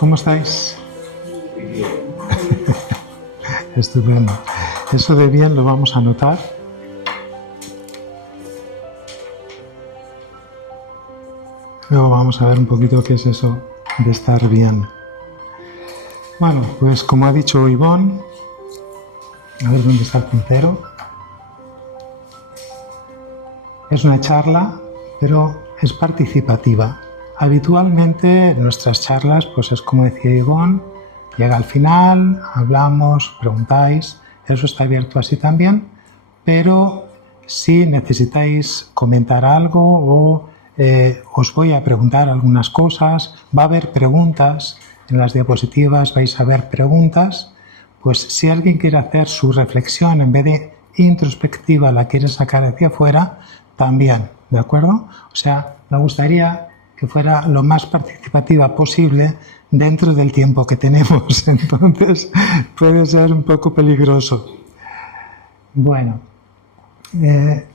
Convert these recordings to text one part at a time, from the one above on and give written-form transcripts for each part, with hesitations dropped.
¿Cómo estáis? Estupendo. Eso de bien lo vamos a anotar. Luego vamos a ver un poquito qué es eso de estar bien. Bueno, pues como ha dicho Ivonne, a ver dónde está el puntero. Es una charla, pero es participativa. Habitualmente nuestras charlas, pues es como decía Ivonne, llega al final, hablamos, preguntáis, eso está abierto así también, pero si necesitáis comentar algo o os voy a preguntar algunas cosas, va a haber preguntas, en las diapositivas vais a ver preguntas, pues si alguien quiere hacer su reflexión en vez de introspectiva, la quiere sacar hacia afuera, también, ¿de acuerdo? O sea, me gustaría que fuera lo más participativa posible dentro del tiempo que tenemos, entonces puede ser un poco peligroso. Bueno,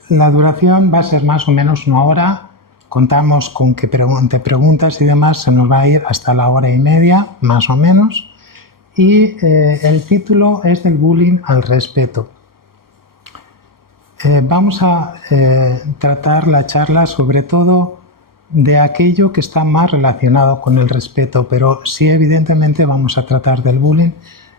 la duración va a ser más o menos 1 hora, contamos con que entre preguntas y demás se nos va a ir hasta la 1h30, más o menos, y el título es del bullying al respeto. Vamos a tratar la charla sobre todo de aquello que está más relacionado con el respeto, pero sí evidentemente vamos a tratar del bullying,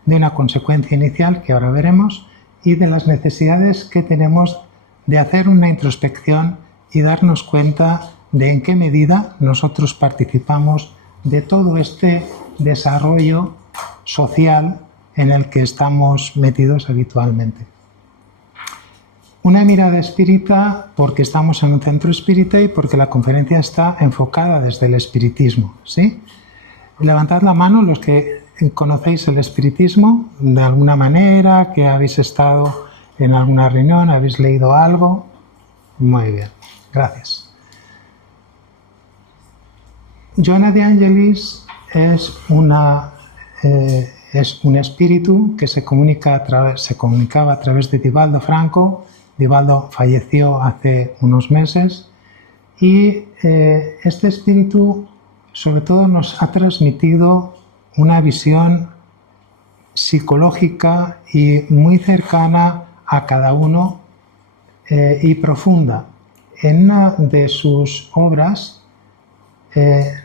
de una consecuencia inicial que ahora veremos y de las necesidades que tenemos de hacer una introspección y darnos cuenta de en qué medida nosotros participamos de todo este desarrollo social en el que estamos metidos habitualmente. Una mirada espírita porque estamos en un centro espírita y porque la conferencia está enfocada desde el espiritismo, ¿sí? Levantad la mano los que conocéis el espiritismo de alguna manera, que habéis estado en alguna reunión, habéis leído algo. Muy bien, gracias. Joana de Angelis es un espíritu que se comunicaba a través de Divaldo Franco. Divaldo falleció hace unos meses y este espíritu sobre todo nos ha transmitido una visión psicológica y muy cercana a cada uno y profunda. En una de sus obras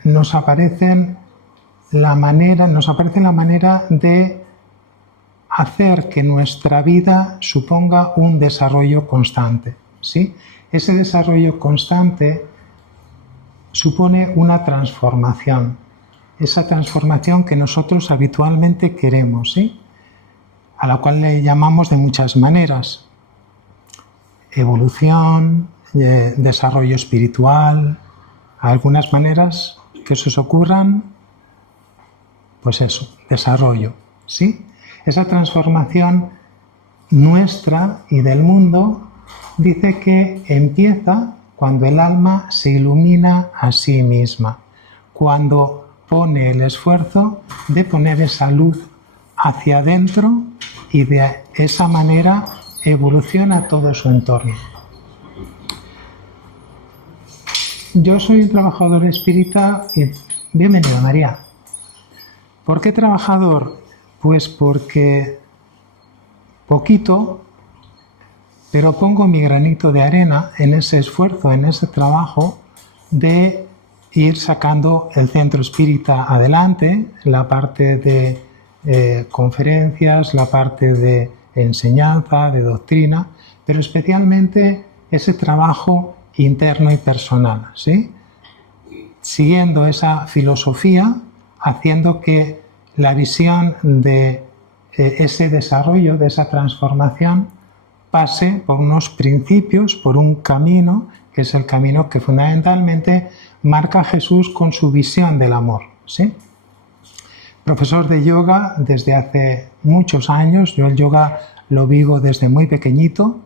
nos aparece la manera de hacer que nuestra vida suponga un desarrollo constante, ¿sí? Ese desarrollo constante supone una transformación, esa transformación que nosotros habitualmente queremos, ¿sí? A la cual le llamamos de muchas maneras: evolución, desarrollo espiritual, algunas maneras que se os ocurran, pues eso, desarrollo, ¿sí? Esa transformación nuestra y del mundo dice que empieza cuando el alma se ilumina a sí misma, cuando pone el esfuerzo de poner esa luz hacia adentro y de esa manera evoluciona todo su entorno. Yo soy un trabajador espírita y bienvenido, María. ¿Por qué trabajador? Pues porque poquito, pero pongo mi granito de arena en ese esfuerzo, en ese trabajo de ir sacando el centro espírita adelante, la parte de conferencias, la parte de enseñanza, de doctrina, pero especialmente ese trabajo interno y personal, ¿sí? Siguiendo esa filosofía, haciendo que la visión de ese desarrollo, de esa transformación, pase por unos principios, por un camino, que es el camino que fundamentalmente marca Jesús con su visión del amor, ¿sí? Profesor de yoga desde hace muchos años, yo el yoga lo vivo desde muy pequeñito,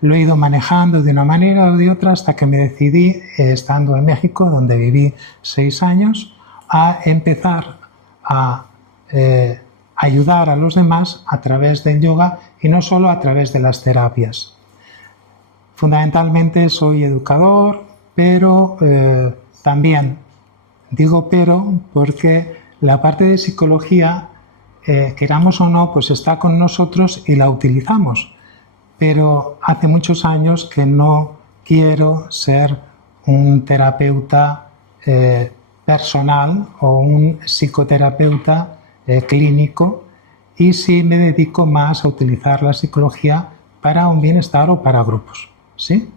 lo he ido manejando de una manera o de otra hasta que me decidí, estando en México, donde viví 6 años, a empezar a ayudar a los demás a través del yoga y no solo a través de las terapias. Fundamentalmente soy educador, pero también digo pero porque la parte de psicología, queramos o no, pues está con nosotros y la utilizamos. Pero hace muchos años que no quiero ser un terapeuta personal o un psicoterapeuta clínico, y sí me dedico más a utilizar la psicología para un bienestar o para grupos, ¿sí?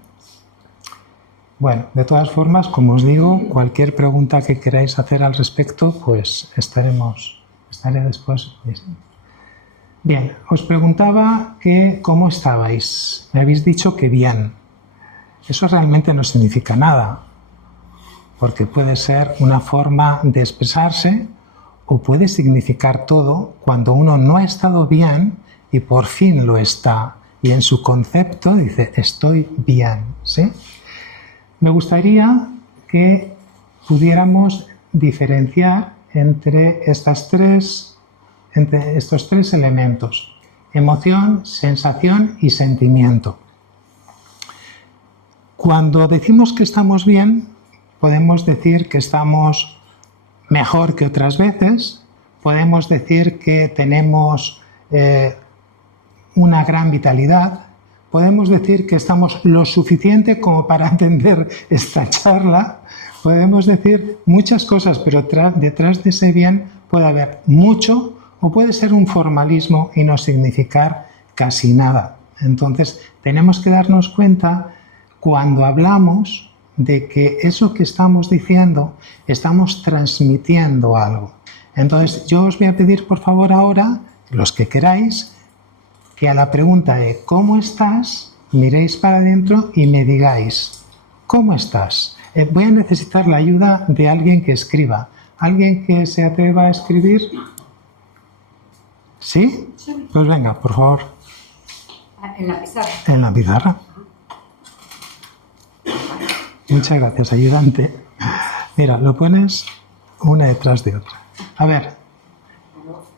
Bueno, de todas formas, como os digo, cualquier pregunta que queráis hacer al respecto, pues estaré después. Bien, os preguntaba que cómo estabais. Me habéis dicho que bien. Eso realmente no significa nada, porque puede ser una forma de expresarse o puede significar todo cuando uno no ha estado bien y por fin lo está. Y en su concepto dice, estoy bien, ¿sí? Me gustaría que pudiéramos diferenciar entre estos tres elementos: emoción, sensación y sentimiento. Cuando decimos que estamos bien, podemos decir que estamos mejor que otras veces, podemos decir que tenemos una gran vitalidad, podemos decir que estamos lo suficiente como para entender esta charla, podemos decir muchas cosas, pero detrás de ese bien puede haber mucho o puede ser un formalismo y no significar casi nada. Entonces, tenemos que darnos cuenta cuando hablamos de que eso que estamos diciendo, estamos transmitiendo algo. Entonces, yo os voy a pedir, por favor, ahora, los que queráis, que a la pregunta de ¿cómo estás?, miréis para adentro y me digáis ¿cómo estás? Voy a necesitar la ayuda de alguien que escriba. ¿Alguien que se atreva a escribir? ¿Sí? Pues venga, por favor. En la pizarra. En la pizarra. Muchas gracias, ayudante. Mira, lo pones una detrás de otra. A ver,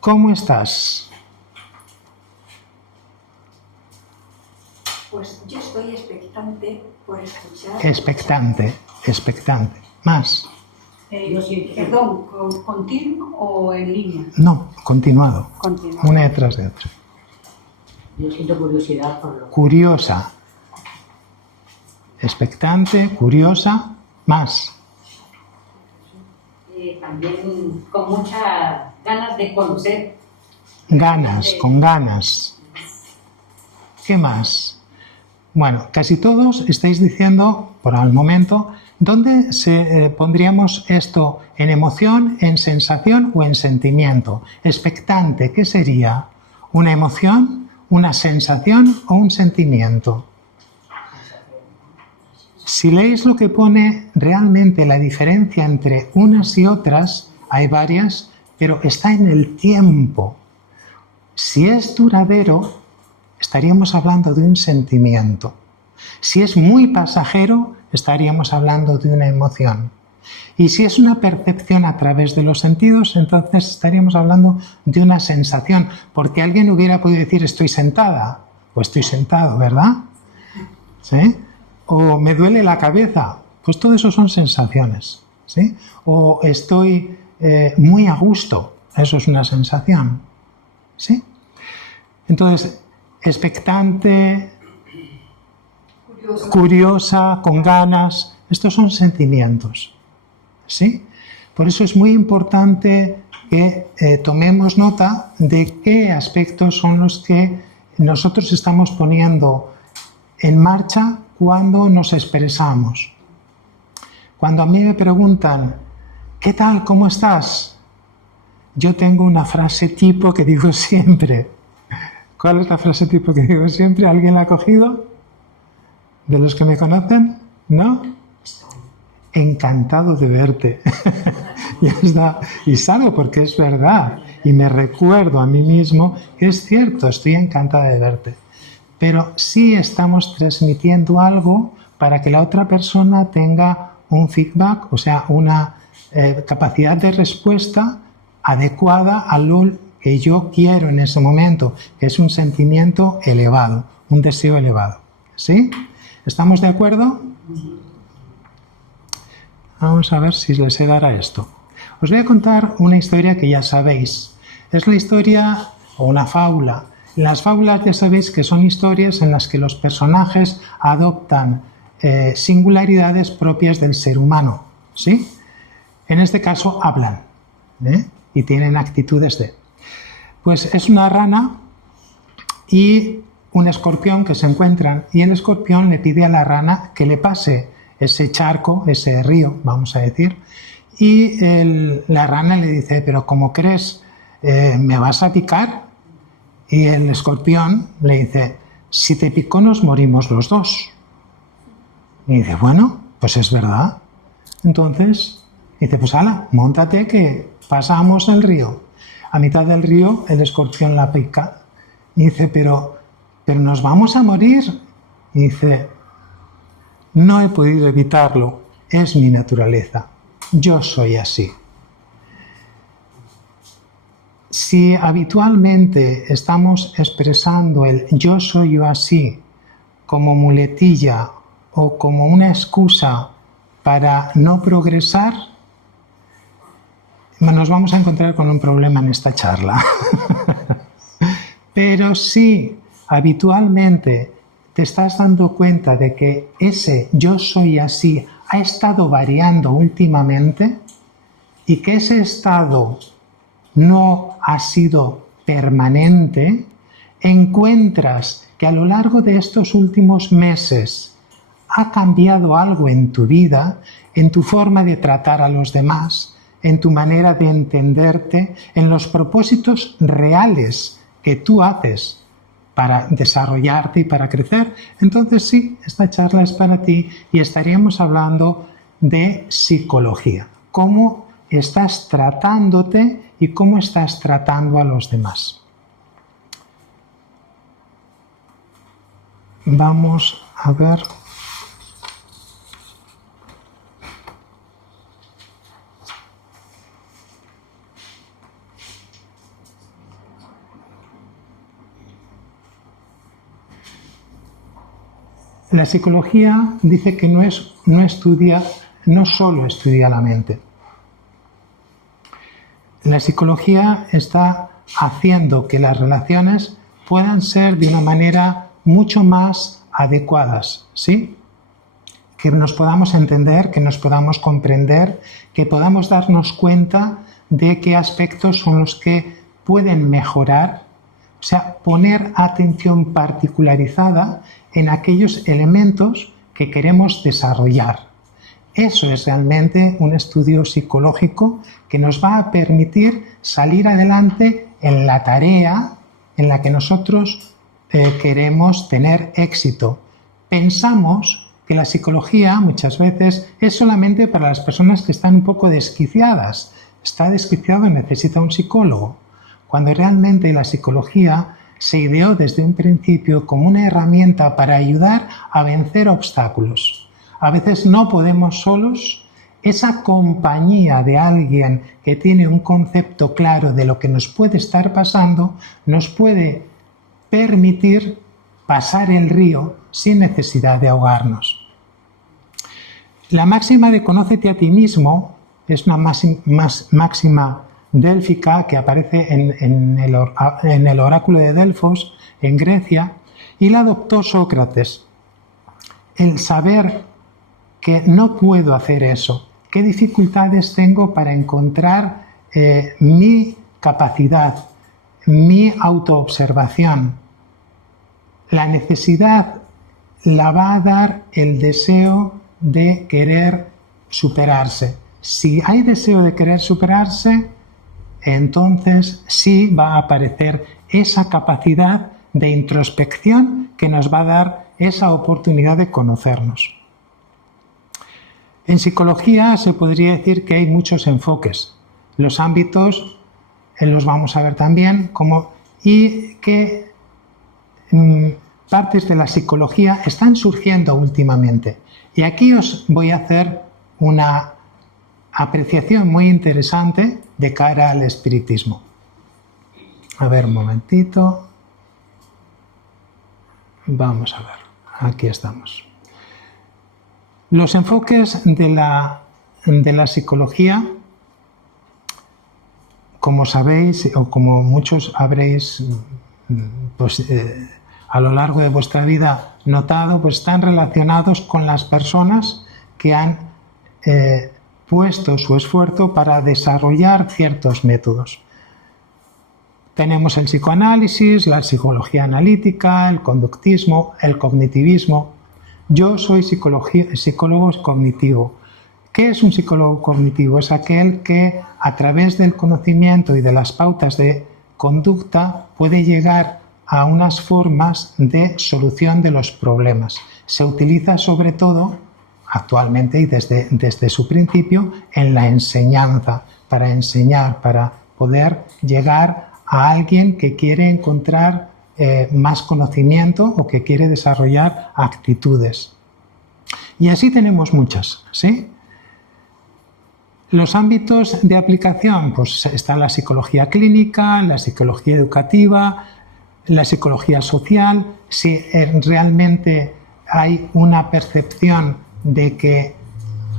¿cómo estás? Pues yo estoy expectante por escuchar. Expectante. Más. Perdón, ¿continuo o en línea? No, continuado. Continuado. Una detrás de otra. Yo siento curiosidad por lo... Curiosa. Expectante, curiosa, más. También con muchas ganas de conocer. Ganas, con ganas. ¿Qué más? Bueno, casi todos estáis diciendo, por el momento, ¿dónde pondríamos esto? ¿En emoción, en sensación o en sentimiento? Expectante, ¿qué sería? ¿Una emoción, una sensación o un sentimiento? Si leéis lo que pone, realmente la diferencia entre unas y otras, hay varias, pero está en el tiempo. Si es duradero, estaríamos hablando de un sentimiento. Si es muy pasajero, estaríamos hablando de una emoción. Y si es una percepción a través de los sentidos, entonces estaríamos hablando de una sensación, porque alguien hubiera podido decir estoy sentada, o estoy sentado, ¿verdad? ¿Sí? O me duele la cabeza, pues todo eso son sensaciones, ¿sí? O estoy muy a gusto, eso es una sensación, ¿sí? Entonces, expectante, curiosa, con ganas, estos son sentimientos, ¿sí? Por eso es muy importante que tomemos nota de qué aspectos son los que nosotros estamos poniendo en marcha cuando nos expresamos. Cuando a mí me preguntan, ¿qué tal? ¿Cómo estás? Yo tengo una frase tipo que digo siempre. ¿Cuál es la frase tipo que digo siempre? ¿Alguien la ha cogido? ¿De los que me conocen? ¿No? Encantado de verte. Ya está. Y salgo porque es verdad. Y me recuerdo a mí mismo que es cierto, estoy encantada de verte. Pero sí estamos transmitiendo algo para que la otra persona tenga un feedback, o sea, una capacidad de respuesta adecuada a lo que yo quiero en ese momento, que es un sentimiento elevado, un deseo elevado. ¿Sí? ¿Estamos de acuerdo? Vamos a ver si les se dará esto. Os voy a contar una historia que ya sabéis. Es la historia o una fábula. Las fábulas ya sabéis que son historias en las que los personajes adoptan singularidades propias del ser humano, ¿sí? En este caso hablan, y tienen actitudes de... Pues es una rana y un escorpión que se encuentran, y el escorpión le pide a la rana que le pase ese charco, ese río, vamos a decir, y la rana le dice, pero ¿cómo crees? ¿Me vas a picar? Y el escorpión le dice, si te pico nos morimos los dos. Y dice, bueno, pues es verdad. Entonces, dice, pues ala, móntate que pasamos el río. A mitad del río el escorpión la pica. Y dice, pero nos vamos a morir. Y dice, no he podido evitarlo, es mi naturaleza. Yo soy así. Si habitualmente estamos expresando el yo soy yo así como muletilla o como una excusa para no progresar, nos vamos a encontrar con un problema en esta charla. Pero si habitualmente te estás dando cuenta de que ese yo soy así ha estado variando últimamente y que ese estado no ha sido permanente, encuentras que a lo largo de estos últimos meses ha cambiado algo en tu vida, en tu forma de tratar a los demás, en tu manera de entenderte, en los propósitos reales que tú haces para desarrollarte y para crecer, entonces sí, esta charla es para ti y estaríamos hablando de psicología. Cómo estás tratándote y cómo estás tratando a los demás. Vamos a ver. La psicología dice que no solo estudia la mente. La psicología está haciendo que las relaciones puedan ser de una manera mucho más adecuadas, ¿sí? Que nos podamos entender, que nos podamos comprender, que podamos darnos cuenta de qué aspectos son los que pueden mejorar, o sea, poner atención particularizada en aquellos elementos que queremos desarrollar. Eso es realmente un estudio psicológico que nos va a permitir salir adelante en la tarea en la que nosotros queremos tener éxito. Pensamos que la psicología muchas veces es solamente para las personas que están un poco desquiciadas. Está desquiciado y necesita un psicólogo. Cuando realmente la psicología se ideó desde un principio como una herramienta para ayudar a vencer obstáculos. A veces no podemos solos. Esa compañía de alguien que tiene un concepto claro de lo que nos puede estar pasando nos puede permitir pasar el río sin necesidad de ahogarnos. La máxima de conócete a ti mismo es una máxima délfica que aparece en el oráculo de Delfos, en Grecia, y la adoptó Sócrates. El saber que no puedo hacer eso, qué dificultades tengo para encontrar mi capacidad, mi autoobservación. La necesidad la va a dar el deseo de querer superarse. Si hay deseo de querer superarse, entonces sí va a aparecer esa capacidad de introspección que nos va a dar esa oportunidad de conocernos. En psicología se podría decir que hay muchos enfoques. Los ámbitos los vamos a ver también, y que partes de la psicología están surgiendo últimamente. Y aquí os voy a hacer una apreciación muy interesante de cara al espiritismo. A ver, un momentito. Vamos a ver, aquí estamos. Los enfoques de la psicología como sabéis, o como muchos habréis pues, a lo largo de vuestra vida notado, pues están relacionados con las personas que han puesto su esfuerzo para desarrollar ciertos métodos. Tenemos el psicoanálisis, la psicología analítica, el conductismo, el cognitivismo. Yo soy psicólogo cognitivo. ¿Qué es un psicólogo cognitivo? Es aquel que a través del conocimiento y de las pautas de conducta puede llegar a unas formas de solución de los problemas. Se utiliza sobre todo, actualmente y desde su principio, en la enseñanza, para enseñar, para poder llegar a alguien que quiere encontrar más conocimiento o que quiere desarrollar actitudes. Y así tenemos muchas, ¿sí? Los ámbitos de aplicación, pues está la psicología clínica, la psicología educativa, la psicología social. Si realmente hay una percepción de que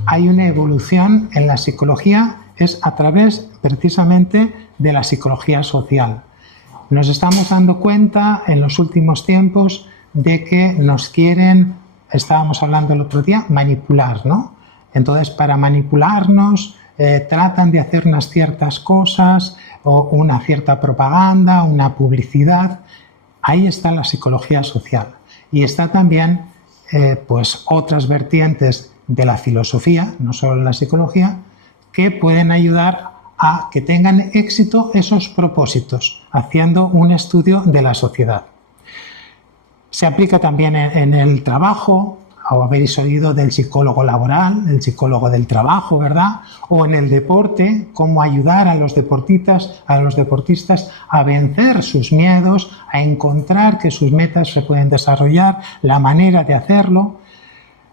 hay una evolución en la psicología, es a través precisamente de la psicología social. Nos estamos dando cuenta en los últimos tiempos de que nos quieren, estábamos hablando el otro día, manipular, ¿no? Entonces, para manipularnos, tratan de hacer unas ciertas cosas, o una cierta propaganda, una publicidad. Ahí está la psicología social. Y está también pues otras vertientes de la filosofía, no solo la psicología, que pueden ayudar a que tengan éxito esos propósitos, haciendo un estudio de la sociedad. Se aplica también en el trabajo, o habéis oído del psicólogo laboral, el psicólogo del trabajo, ¿verdad? O en el deporte, cómo ayudar a los deportistas a vencer sus miedos, a encontrar que sus metas se pueden desarrollar, la manera de hacerlo.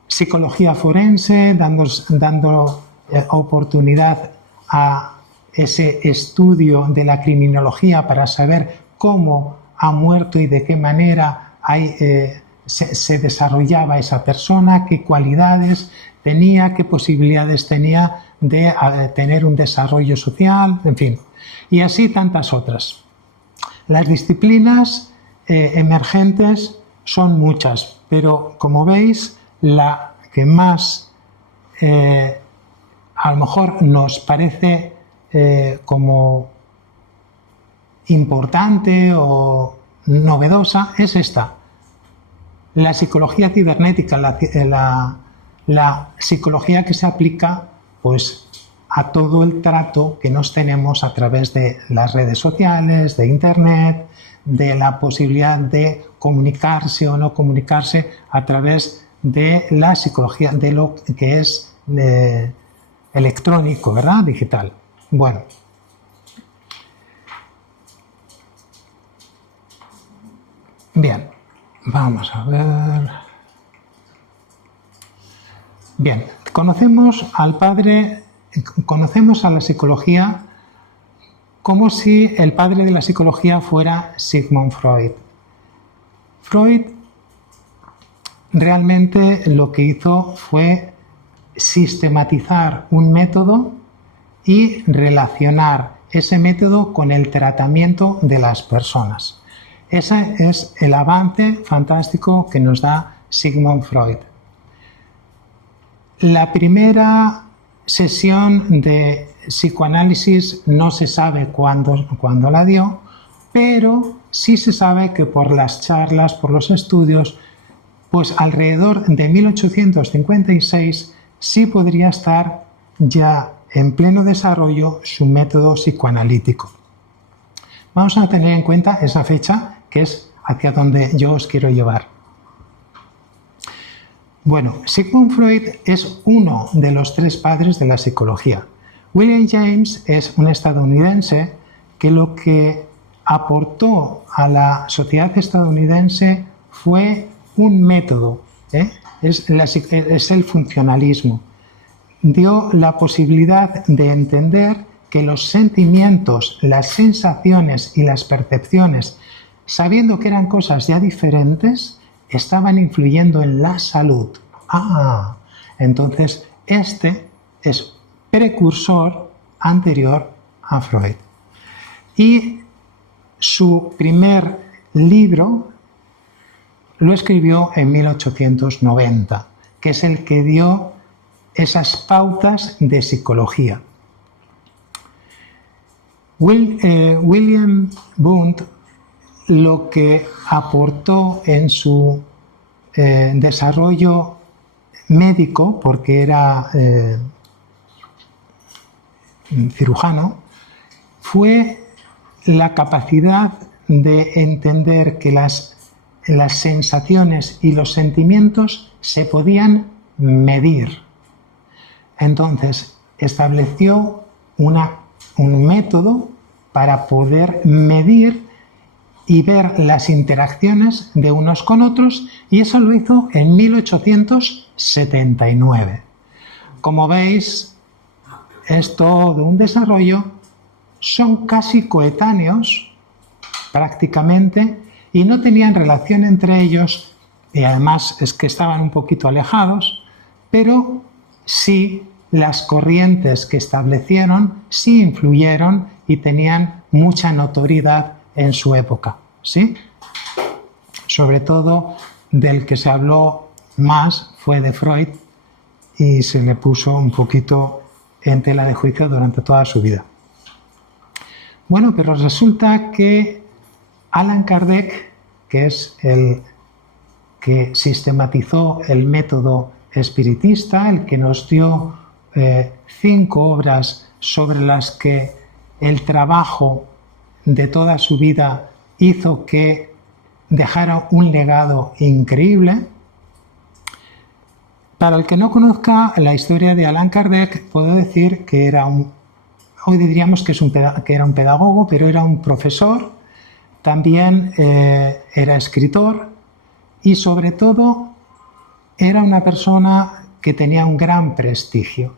Psicología forense, dando oportunidad a ese estudio de la criminología para saber cómo ha muerto y de qué manera se desarrollaba esa persona, qué cualidades tenía, qué posibilidades tenía de tener un desarrollo social, en fin, y así tantas otras. Las disciplinas emergentes son muchas, pero como veis, la que más a lo mejor nos parece como importante o novedosa es esta. La psicología cibernética, la psicología que se aplica pues, a todo el trato que nos tenemos a través de las redes sociales, de Internet, de la posibilidad de comunicarse o no comunicarse a través de la psicología, de lo que es electrónico, ¿verdad? Digital. Bueno. Bien. Vamos a ver. Bien, conocemos a la psicología como si el padre de la psicología fuera Sigmund Freud. Freud realmente lo que hizo fue sistematizar un método y relacionar ese método con el tratamiento de las personas. Ese es el avance fantástico que nos da Sigmund Freud. La primera sesión de psicoanálisis no se sabe cuándo la dio, pero sí se sabe que por las charlas, por los estudios, pues alrededor de 1856 sí podría estar ya en pleno desarrollo su método psicoanalítico. Vamos a tener en cuenta esa fecha, que es hacia donde yo os quiero llevar. Bueno, Sigmund Freud es uno de los tres padres de la psicología. William James es un estadounidense que lo que aportó a la sociedad estadounidense fue un método, es el funcionalismo. Dio la posibilidad de entender que los sentimientos, las sensaciones y las percepciones, sabiendo que eran cosas ya diferentes, estaban influyendo en la salud. Entonces este es precursor anterior a Freud. y su primer libro lo escribió en 1890, que es el que dio esas pautas de psicología. William Wundt lo que aportó en su desarrollo médico, porque era cirujano, fue la capacidad de entender que las sensaciones y los sentimientos se podían medir. Entonces, estableció un método para poder medir y ver las interacciones de unos con otros, y eso lo hizo en 1879. Como veis, es todo un desarrollo, son casi coetáneos prácticamente y no tenían relación entre ellos, y además es que estaban un poquito alejados, pero sí las corrientes que establecieron sí influyeron y tenían mucha notoriedad en su época, ¿sí? Sobre todo del que se habló más fue de Freud y se le puso un poquito en tela de juicio durante toda su vida. Bueno, pero resulta que Allan Kardec, que es el que sistematizó el método espiritista, el que nos dio 5 obras sobre las que el trabajo de toda su vida hizo que dejara un legado increíble. Para el que no conozca la historia de Allan Kardec, puedo decir que hoy diríamos que era un pedagogo, pero era un profesor, también era escritor y sobre todo era una persona que tenía un gran prestigio.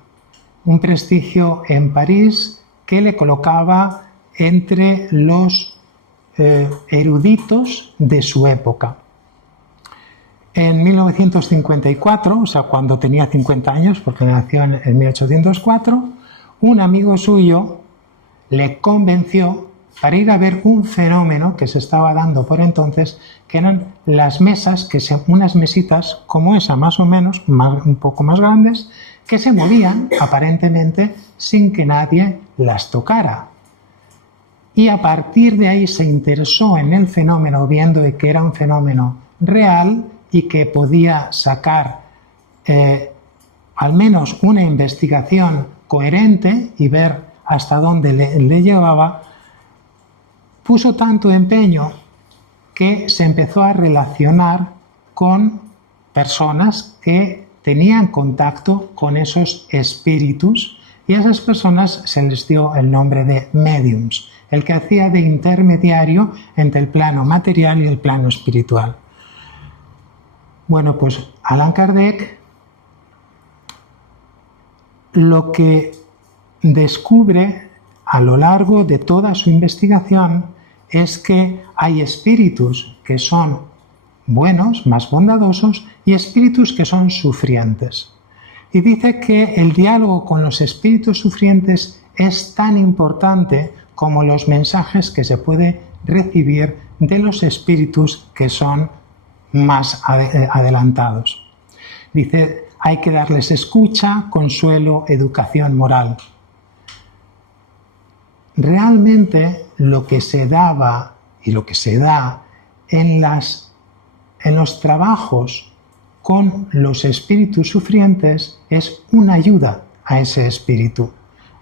Un prestigio en París que le colocaba entre los eruditos de su época. En 1954, o sea, cuando tenía 50 años, porque nació en 1804, un amigo suyo le convenció para ir a ver un fenómeno que se estaba dando por entonces, que eran las mesas, unas mesitas como esa, más o menos, un poco más grandes, que se movían aparentemente sin que nadie las tocara. Y a partir de ahí se interesó en el fenómeno, viendo que era un fenómeno real y que podía sacar al menos una investigación coherente y ver hasta dónde le llevaba. Puso tanto empeño que se empezó a relacionar con personas que tenían contacto con esos espíritus, y a esas personas se les dio el nombre de médiums, el que hacía de intermediario entre el plano material y el plano espiritual. Bueno, pues Allan Kardec lo que descubre a lo largo de toda su investigación es que hay espíritus que son buenos, más bondadosos, y espíritus que son sufrientes. Y dice que el diálogo con los espíritus sufrientes es tan importante como los mensajes que se puede recibir de los espíritus que son más adelantados. Dice, hay que darles escucha, consuelo, educación moral. Realmente lo que se daba y lo que se da en los trabajos con los espíritus sufrientes es una ayuda a ese espíritu.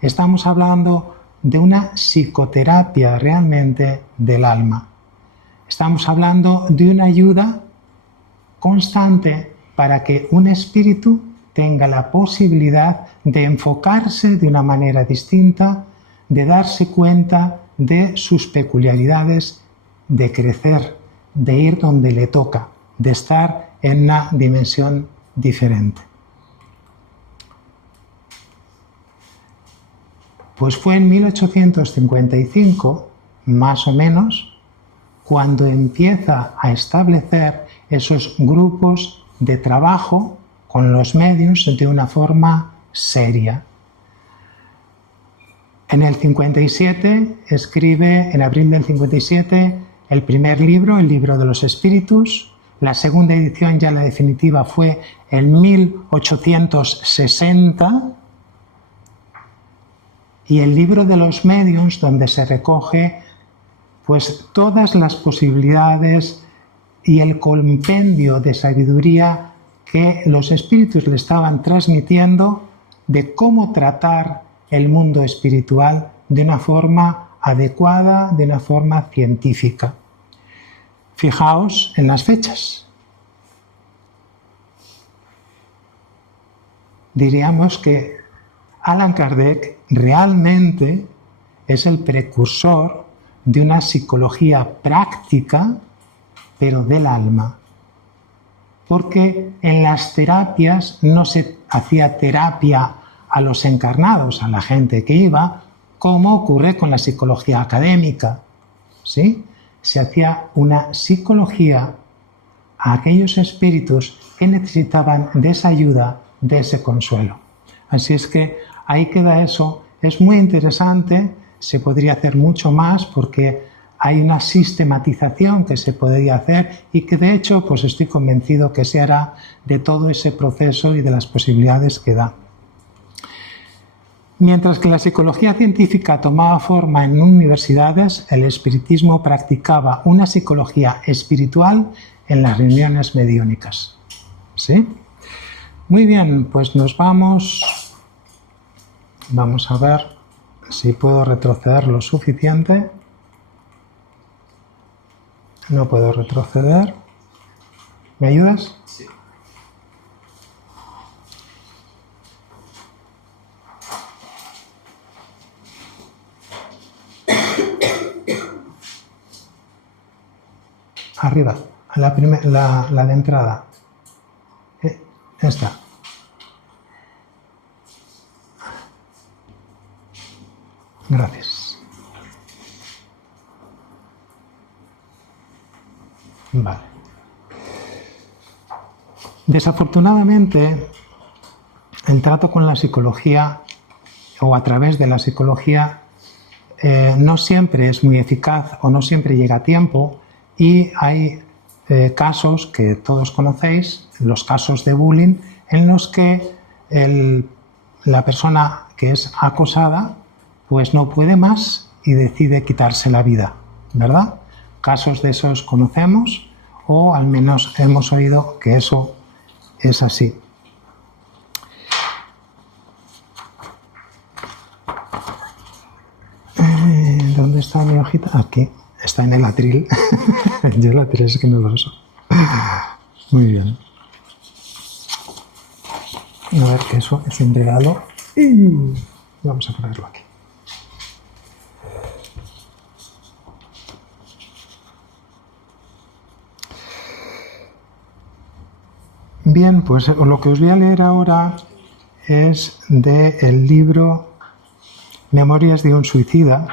Estamos hablando de una psicoterapia realmente del alma. Estamos hablando de una ayuda constante para que un espíritu tenga la posibilidad de enfocarse de una manera distinta, de darse cuenta de sus peculiaridades, de crecer, de ir donde le toca, de estar en una dimensión diferente. Pues fue en 1855, más o menos, cuando empieza a establecer esos grupos de trabajo con los médiums de una forma seria. En el 57 escribe, en abril del 57, el primer libro, el Libro de los Espíritus. La segunda edición, ya la definitiva, fue en 1860. Y el Libro de los Mediums, donde se recoge pues todas las posibilidades y el compendio de sabiduría que los espíritus le estaban transmitiendo de cómo tratar el mundo espiritual de una forma adecuada, de una forma científica. Fijaos en las fechas. Diríamos que Allan Kardec realmente es el precursor de una psicología práctica, pero del alma. Porque en las terapias no se hacía terapia a los encarnados, a la gente que iba, como ocurre con la psicología académica, ¿sí? Se hacía una psicología a aquellos espíritus que necesitaban de esa ayuda, de ese consuelo. Así es que ahí queda eso. Es muy interesante, se podría hacer mucho más porque hay una sistematización que se podría hacer y que de hecho pues estoy convencido que se hará de todo ese proceso y de las posibilidades que da. Mientras que la psicología científica tomaba forma en universidades, el espiritismo practicaba una psicología espiritual en las reuniones mediúnicas. ¿Sí? Muy bien, pues nos vamos. Vamos a ver si puedo retroceder lo suficiente. No puedo retroceder. ¿Me ayudas? Sí. Arriba, la de entrada. Esta. Gracias. Vale. Desafortunadamente, el trato con la psicología o a través de la psicología no siempre es muy eficaz o no siempre llega a tiempo y hay casos que todos conocéis, los casos de bullying, en los que la persona que es acosada pues no puede más y decide quitarse la vida, ¿verdad? Casos de esos conocemos o al menos hemos oído que eso es así. ¿Dónde está mi hojita? Aquí, está en el atril. Yo el atril es que no lo uso. Muy bien. A ver, que eso es un regalo. Y vamos a ponerlo aquí. Bien, pues lo que os voy a leer ahora es del libro Memorias de un suicida,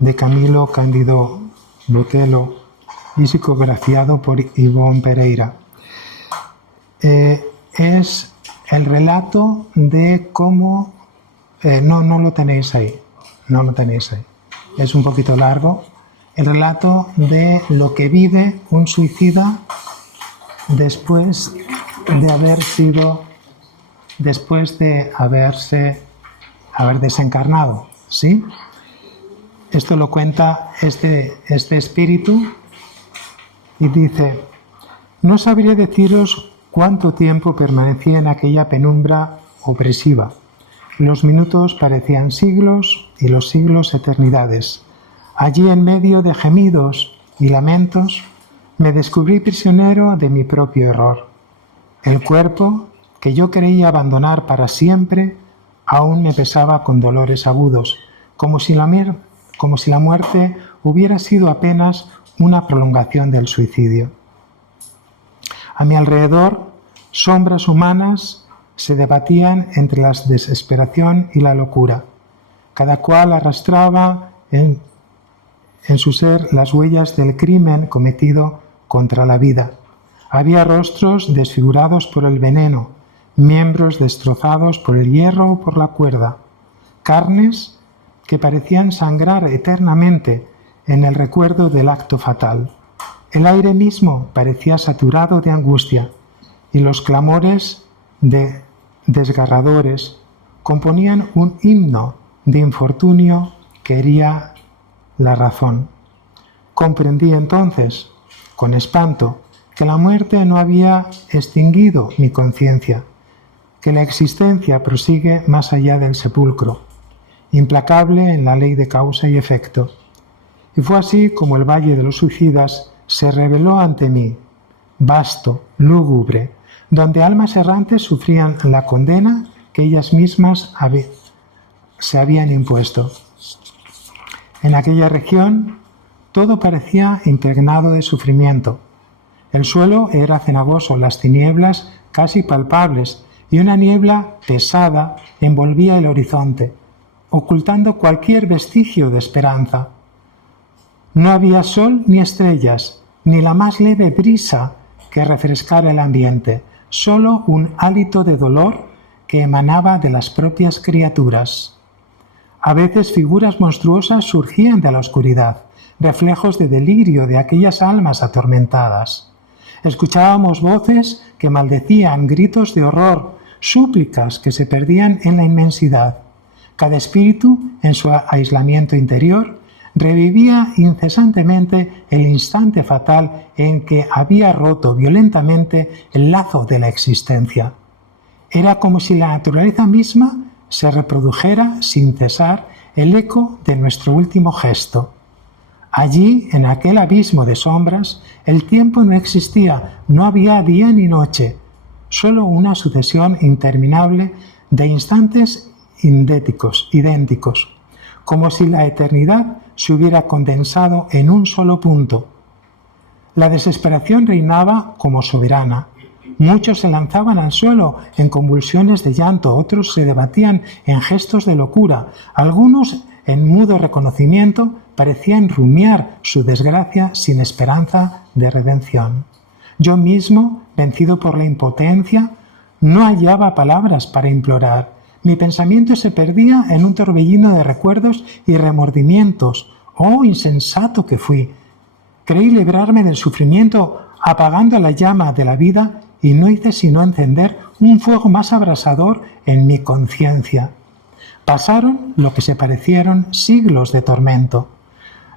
de Camilo Cándido Botelho y psicografiado por Ivonne Pereira. Es el relato de cómo... no lo tenéis ahí, no lo tenéis ahí. Es un poquito largo. El relato de lo que vive un suicida después de haber desencarnado, ¿sí? Esto lo cuenta este espíritu y dice: no sabría deciros cuánto tiempo permanecía en aquella penumbra opresiva. Los minutos parecían siglos y los siglos eternidades. Allí, en medio de gemidos y lamentos, me descubrí prisionero de mi propio error. El cuerpo, que yo creía abandonar para siempre, aún me pesaba con dolores agudos, como si la muerte hubiera sido apenas una prolongación del suicidio. A mi alrededor, sombras humanas se debatían entre la desesperación y la locura. Cada cual arrastraba en su ser las huellas del crimen cometido contra la vida. Había rostros desfigurados por el veneno, miembros destrozados por el hierro o por la cuerda. carnes que parecían sangrar eternamente en el recuerdo del acto fatal. El aire mismo parecía saturado de angustia y los clamores desgarradores componían un himno de infortunio que hería la razón. Comprendí entonces, con espanto, que la muerte no había extinguido mi conciencia, que la existencia prosigue más allá del sepulcro, implacable en la ley de causa y efecto. Y fue así como el Valle de los Suicidas se reveló ante mí, vasto, lúgubre, donde almas errantes sufrían la condena que ellas mismas se habían impuesto. En aquella región todo parecía impregnado de sufrimiento. El suelo era cenagoso, las tinieblas casi palpables, y una niebla pesada envolvía el horizonte, ocultando cualquier vestigio de esperanza. No había sol ni estrellas, ni la más leve brisa que refrescara el ambiente, solo un hálito de dolor que emanaba de las propias criaturas. A veces figuras monstruosas surgían de la oscuridad, reflejos de delirio de aquellas almas atormentadas. Escuchábamos voces que maldecían, gritos de horror, súplicas que se perdían en la inmensidad. Cada espíritu, en su aislamiento interior, revivía incesantemente el instante fatal en que había roto violentamente el lazo de la existencia. Era como si la naturaleza misma se reprodujera sin cesar el eco de nuestro último gesto. Allí, en aquel abismo de sombras, el tiempo no existía, no había día ni noche, solo una sucesión interminable de instantes idénticos, como si la eternidad se hubiera condensado en un solo punto. La desesperación reinaba como soberana. Muchos se lanzaban al suelo en convulsiones de llanto, otros se debatían en gestos de locura, algunos en mudo reconocimiento parecían rumiar su desgracia sin esperanza de redención. Yo mismo, vencido por la impotencia, no hallaba palabras para implorar. Mi pensamiento se perdía en un torbellino de recuerdos y remordimientos. ¡Oh, insensato que fui! Creí librarme del sufrimiento apagando la llama de la vida y no hice sino encender un fuego más abrasador en mi conciencia. Pasaron lo que se parecieron siglos de tormento.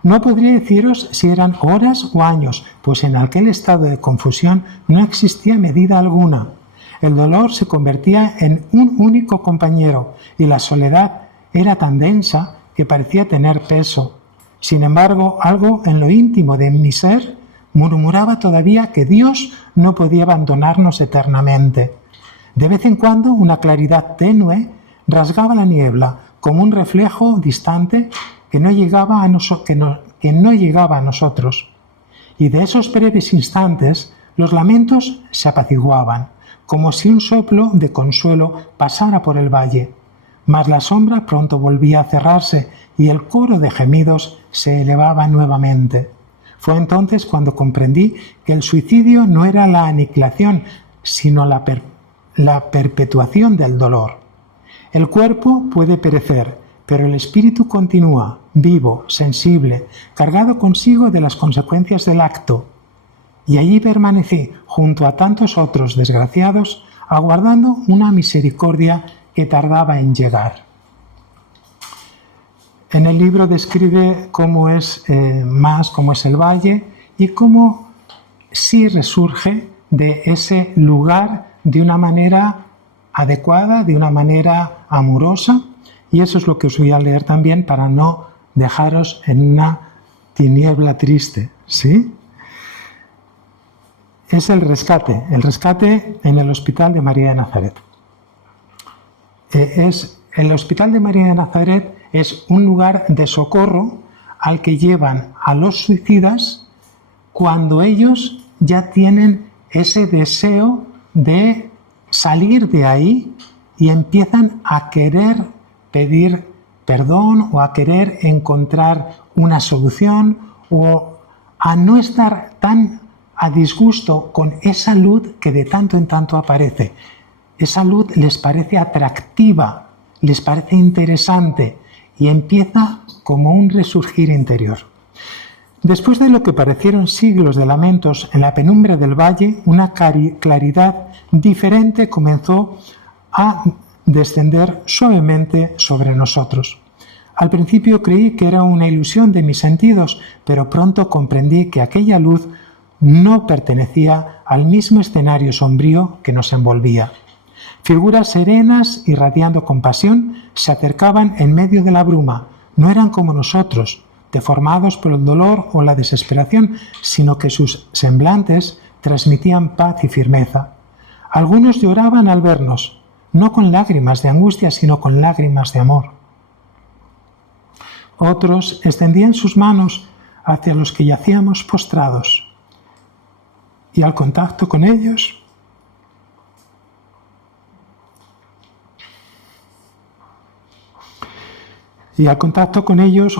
No podría deciros si eran horas o años, pues en aquel estado de confusión no existía medida alguna. El dolor se convertía en un único compañero y la soledad era tan densa que parecía tener peso. Sin embargo, algo en lo íntimo de mi ser murmuraba todavía que Dios no podía abandonarnos eternamente. De vez en cuando una claridad tenue rasgaba la niebla como un reflejo distante que no llegaba a nosotros. Y de esos breves instantes los lamentos se apaciguaban, como si un soplo de consuelo pasara por el valle. Mas la sombra pronto volvía a cerrarse y el coro de gemidos se elevaba nuevamente. Fue entonces cuando comprendí que el suicidio no era la aniquilación, sino la perpetuación del dolor. El cuerpo puede perecer, pero el espíritu continúa, vivo, sensible, cargado consigo de las consecuencias del acto. Y allí permanecí, junto a tantos otros desgraciados, aguardando una misericordia que tardaba en llegar. En el libro describe cómo es el valle y cómo sí resurge de ese lugar de una manera adecuada, de una manera amorosa, y eso es lo que os voy a leer también para no dejaros en una tiniebla triste, ¿sí? Es el rescate en el Hospital de María de Nazaret. El Hospital de María de Nazaret es un lugar de socorro al que llevan a los suicidas cuando ellos ya tienen ese deseo de salir de ahí y empiezan a querer pedir perdón o a querer encontrar una solución o a no estar tan a disgusto con esa luz que de tanto en tanto aparece. Esa luz les parece atractiva, les parece interesante y empieza como un resurgir interior. Después de lo que parecieron siglos de lamentos en la penumbra del valle, una claridad diferente comenzó a descender suavemente sobre nosotros. Al principio creí que era una ilusión de mis sentidos, pero pronto comprendí que aquella luz no pertenecía al mismo escenario sombrío que nos envolvía. Figuras serenas, irradiando compasión, se acercaban en medio de la bruma. No eran como nosotros, deformados por el dolor o la desesperación, sino que sus semblantes transmitían paz y firmeza. Algunos lloraban al vernos, no con lágrimas de angustia, sino con lágrimas de amor. Otros extendían sus manos hacia los que yacíamos postrados, y al contacto con ellos,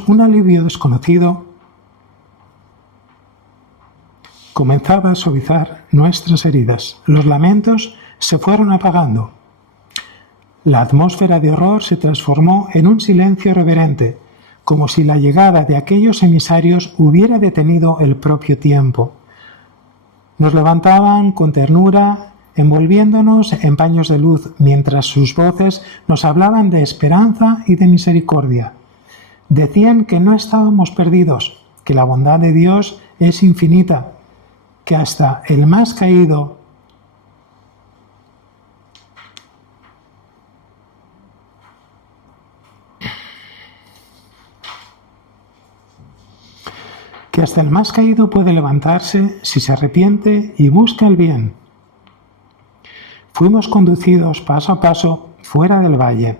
un alivio desconocido comenzaba a suavizar nuestras heridas. Los lamentos se fueron apagando. La atmósfera de horror se transformó en un silencio reverente, como si la llegada de aquellos emisarios hubiera detenido el propio tiempo. Nos levantaban con ternura, envolviéndonos en paños de luz, mientras sus voces nos hablaban de esperanza y de misericordia. Decían que no estábamos perdidos, que la bondad de Dios es infinita, que hasta el más caído puede levantarse si se arrepiente y busca el bien. Fuimos conducidos paso a paso fuera del valle.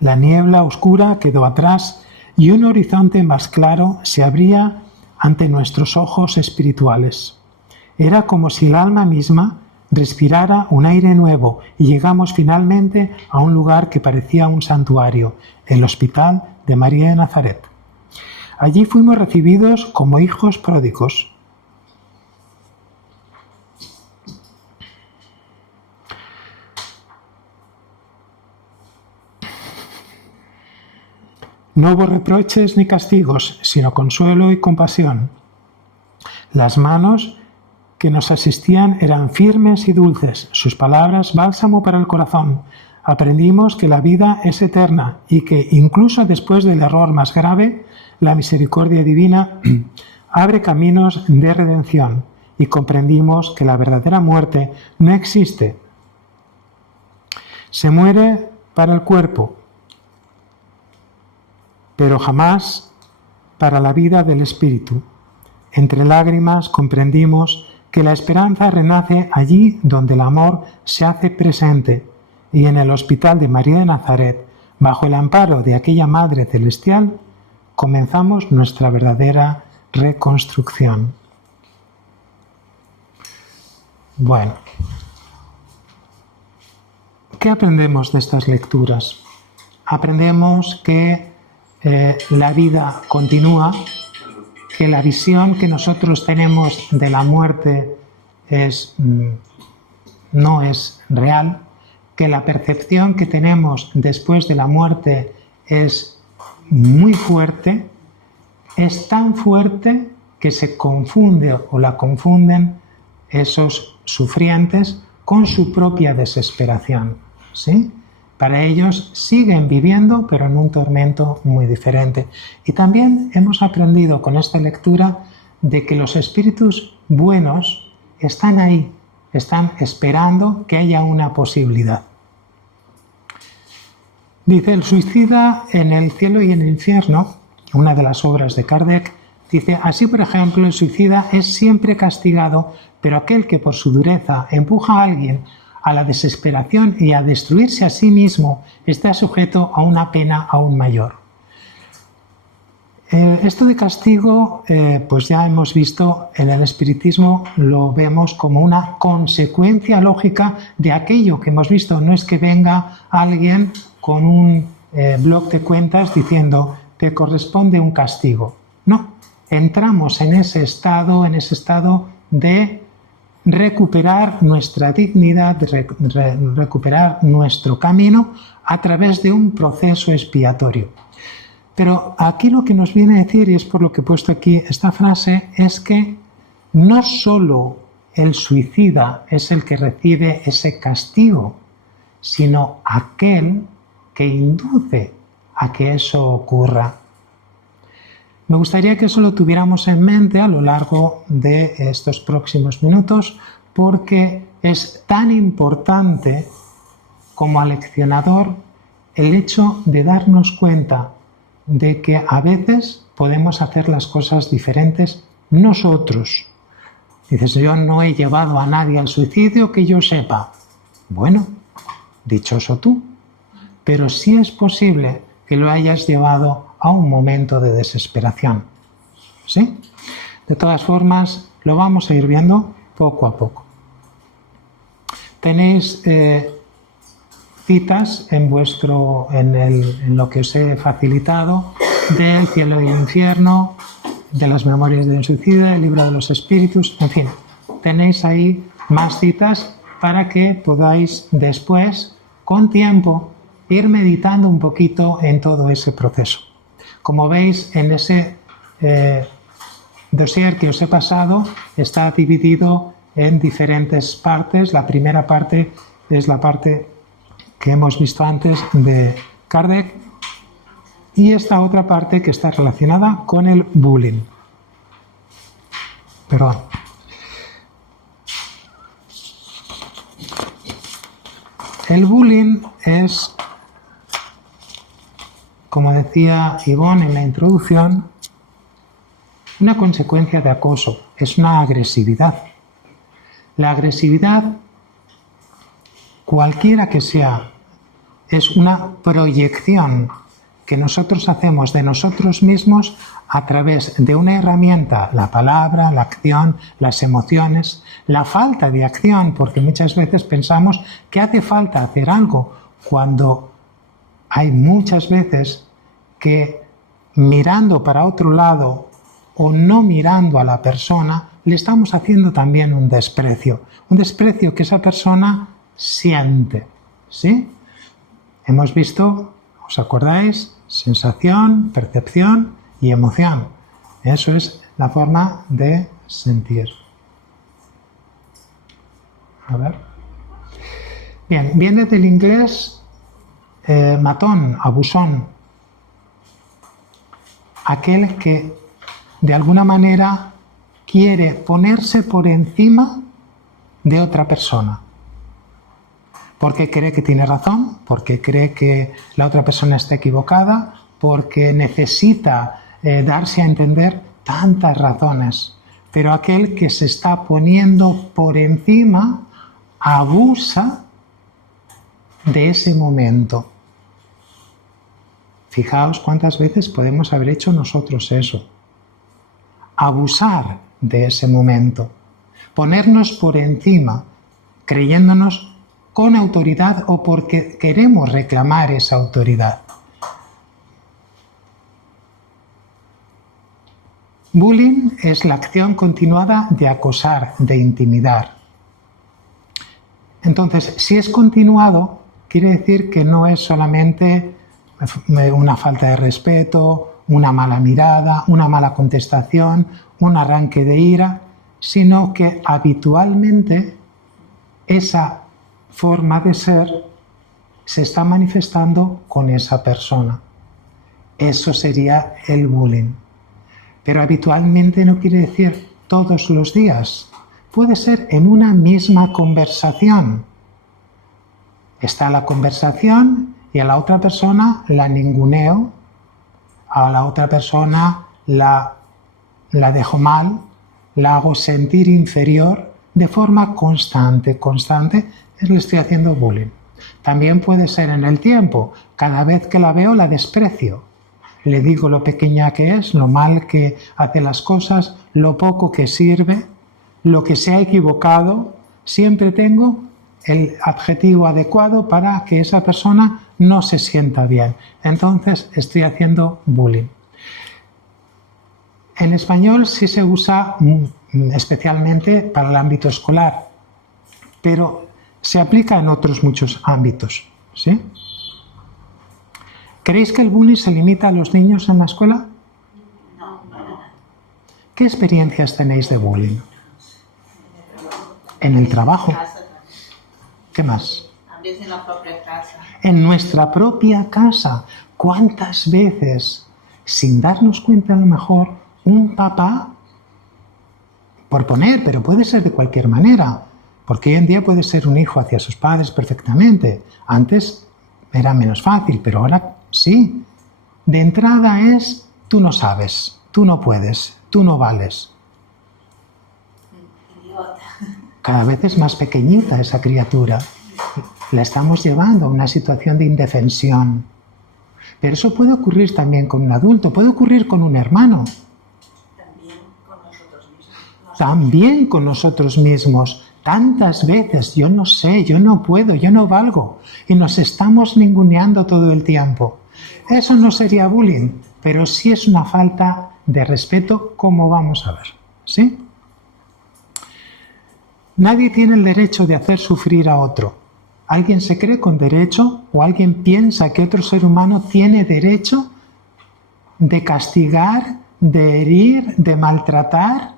La niebla oscura quedó atrás y un horizonte más claro se abría ante nuestros ojos espirituales. Era como si el alma misma respirara un aire nuevo y llegamos finalmente a un lugar que parecía un santuario, el Hospital de María de Nazaret. Allí fuimos recibidos como hijos pródigos. No hubo reproches ni castigos, sino consuelo y compasión. Las manos que nos asistían eran firmes y dulces, sus palabras bálsamo para el corazón. Aprendimos que la vida es eterna y que, incluso después del error más grave, la misericordia divina abre caminos de redención, y comprendimos que la verdadera muerte no existe. Se muere para el cuerpo, pero jamás para la vida del espíritu. Entre lágrimas comprendimos que la esperanza renace allí donde el amor se hace presente, y en el Hospital de María de Nazaret, bajo el amparo de aquella Madre Celestial, comenzamos nuestra verdadera reconstrucción. Bueno, ¿qué aprendemos de estas lecturas? Aprendemos que la vida continúa, que la visión que nosotros tenemos de la muerte no es real, que la percepción que tenemos después de la muerte es muy fuerte, es tan fuerte que se confunde o la confunden esos sufrientes con su propia desesperación, ¿sí? Para ellos siguen viviendo, pero en un tormento muy diferente. Y también hemos aprendido con esta lectura de que los espíritus buenos están ahí, están esperando que haya una posibilidad. Dice el suicida en el cielo y en el infierno, una de las obras de Kardec, dice, así por ejemplo el suicida es siempre castigado, pero aquel que por su dureza empuja a alguien a la desesperación y a destruirse a sí mismo está sujeto a una pena aún mayor. Esto de castigo, pues ya hemos visto en el espiritismo, lo vemos como una consecuencia lógica de aquello que hemos visto. No es que venga alguien con un bloc de cuentas diciendo te corresponde un castigo. No, entramos en ese estado de recuperar nuestra dignidad, recuperar nuestro camino a través de un proceso expiatorio. Pero aquí lo que nos viene a decir, y es por lo que he puesto aquí esta frase, es que no solo el suicida es el que recibe ese castigo, sino aquel que induce a que eso ocurra. Me gustaría que eso lo tuviéramos en mente a lo largo de estos próximos minutos, porque es tan importante como aleccionador el hecho de darnos cuenta de que a veces podemos hacer las cosas diferentes nosotros. Dices, yo no he llevado a nadie al suicidio que yo sepa. Bueno, dichoso tú, pero sí es posible que lo hayas llevado a un momento de desesperación. ¿Sí? De todas formas, lo vamos a ir viendo poco a poco. Tenéis citas en lo que os he facilitado del cielo y el infierno, de las memorias de un suicida, el libro de los espíritus, en fin, tenéis ahí más citas para que podáis después, con tiempo, ir meditando un poquito en todo ese proceso. Como veis, en ese dossier que os he pasado está dividido en diferentes partes. La primera parte es la parte que hemos visto antes de Kardec y esta otra parte que está relacionada con el bullying. Perdón. El bullying es, como decía Ivonne en la introducción, una consecuencia de acoso, es una agresividad. La agresividad, cualquiera que sea, es una proyección que nosotros hacemos de nosotros mismos a través de una herramienta, la palabra, la acción, las emociones, la falta de acción, porque muchas veces pensamos que hace falta hacer algo, cuando hay muchas veces que mirando para otro lado o no mirando a la persona, le estamos haciendo también un desprecio que esa persona siente, ¿sí? Hemos visto, ¿os acordáis? Sensación, percepción y emoción. Eso es la forma de sentir. A ver. Bien, viene del inglés matón, abusón. Aquel que de alguna manera quiere ponerse por encima de otra persona. Porque cree que tiene razón, porque cree que la otra persona está equivocada, porque necesita darse a entender tantas razones. Pero aquel que se está poniendo por encima abusa de ese momento. Fijaos cuántas veces podemos haber hecho nosotros eso. Abusar de ese momento. Ponernos por encima, creyéndonos con autoridad o porque queremos reclamar esa autoridad. Bullying es la acción continuada de acosar, de intimidar. Entonces, si es continuado, quiere decir que no es solamente una falta de respeto, una mala mirada, una mala contestación, un arranque de ira, sino que habitualmente esa forma de ser se está manifestando con esa persona. Eso sería el bullying. Pero habitualmente no quiere decir todos los días. Puede ser en una misma conversación. Está la conversación y a la otra persona la ninguneo, a la otra persona la dejo mal, la hago sentir inferior de forma constante, le estoy haciendo bullying. También puede ser en el tiempo, cada vez que la veo la desprecio. Le digo lo pequeña que es, lo mal que hace las cosas, lo poco que sirve, lo que se ha equivocado. Siempre tengo el adjetivo adecuado para que esa persona no se sienta bien. Entonces estoy haciendo bullying. En español sí se usa especialmente para el ámbito escolar, pero se aplica en otros muchos ámbitos, ¿sí? ¿Creéis que el bullying se limita a los niños en la escuela? No. ¿Qué experiencias tenéis de bullying? En el trabajo. ¿Qué más? A veces en la propia casa. En nuestra propia casa. ¿Cuántas veces, sin darnos cuenta a lo mejor, un papá, por poner, pero puede ser de cualquier manera, porque hoy en día puede ser un hijo hacia sus padres perfectamente. Antes era menos fácil, pero ahora sí. De entrada es, tú no sabes, tú no puedes, tú no vales. Idiota. Cada vez es más pequeñita esa criatura. La estamos llevando a una situación de indefensión. Pero eso puede ocurrir también con un adulto, puede ocurrir con un hermano. También con nosotros mismos. También con nosotros mismos. Tantas veces, yo no sé, yo no puedo, yo no valgo. Y nos estamos ninguneando todo el tiempo. Eso no sería bullying, pero sí es una falta de respeto, como vamos a ver. ¿Sí? Nadie tiene el derecho de hacer sufrir a otro. ¿Alguien se cree con derecho o alguien piensa que otro ser humano tiene derecho de castigar, de herir, de maltratar?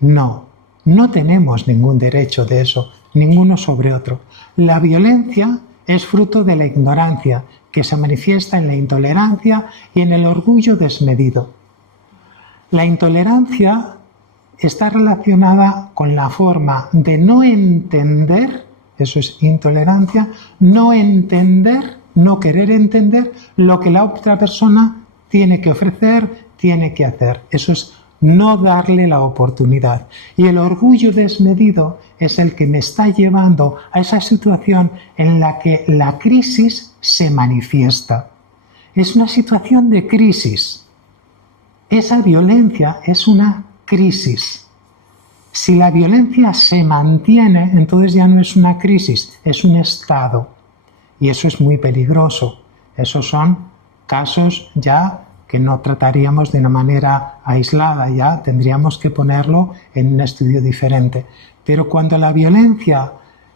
No, no tenemos ningún derecho de eso, ninguno sobre otro. La violencia es fruto de la ignorancia, que se manifiesta en la intolerancia y en el orgullo desmedido. La intolerancia está relacionada con la forma de no entender, eso es intolerancia, no entender, no querer entender lo que la otra persona tiene que ofrecer, tiene que hacer. Eso es no darle la oportunidad. Y el orgullo desmedido es el que me está llevando a esa situación en la que la crisis se manifiesta. Es una situación de crisis. Esa violencia es una crisis. Si la violencia se mantiene, entonces ya no es una crisis, es un estado. Y eso es muy peligroso. Esos son casos ya que no trataríamos de una manera aislada, ya tendríamos que ponerlo en un estudio diferente. Pero cuando la violencia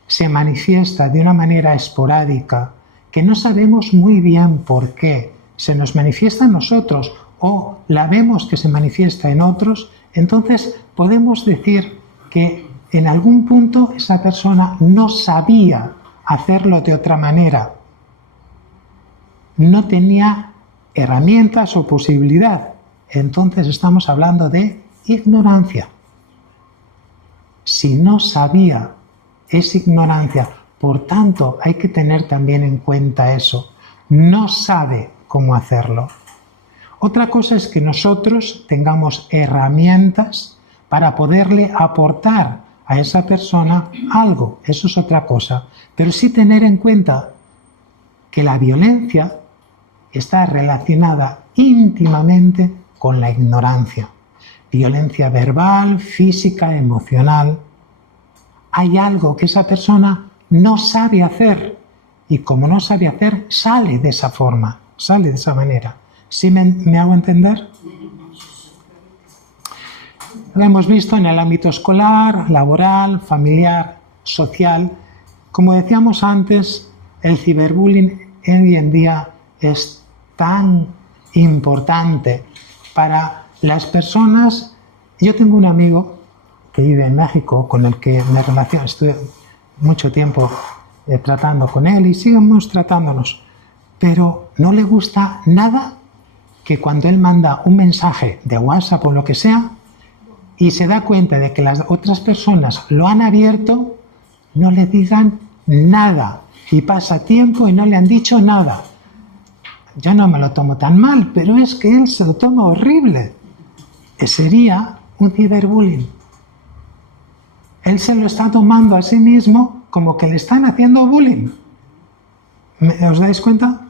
se manifiesta de una manera esporádica, que no sabemos muy bien por qué, se nos manifiesta en nosotros o la vemos que se manifiesta en otros, entonces podemos decir que en algún punto esa persona no sabía hacerlo de otra manera, no tenía herramientas o posibilidad. Entonces estamos hablando de ignorancia. Si no sabía, es ignorancia. Por tanto, hay que tener también en cuenta eso. No sabe cómo hacerlo. Otra cosa es que nosotros tengamos herramientas para poderle aportar a esa persona algo. Eso es otra cosa. Pero sí tener en cuenta que la violencia está relacionada íntimamente con la ignorancia. Violencia verbal, física, emocional. Hay algo que esa persona no sabe hacer y como no sabe hacer, sale de esa forma, sale de esa manera. ¿Sí me hago entender? Lo hemos visto en el ámbito escolar, laboral, familiar, social. Como decíamos antes, el ciberbullying hoy en día es tan importante para las personas. Yo tengo un amigo que vive en México con el que me relaciono, estuve mucho tiempo tratando con él y seguimos tratándonos, pero no le gusta nada que cuando él manda un mensaje de WhatsApp o lo que sea y se da cuenta de que las otras personas lo han abierto, no le digan nada y pasa tiempo y no le han dicho nada. Yo no me lo tomo tan mal, pero es que él se lo toma horrible. Sería un ciberbullying. Él se lo está tomando a sí mismo como que le están haciendo bullying. ¿Os dais cuenta?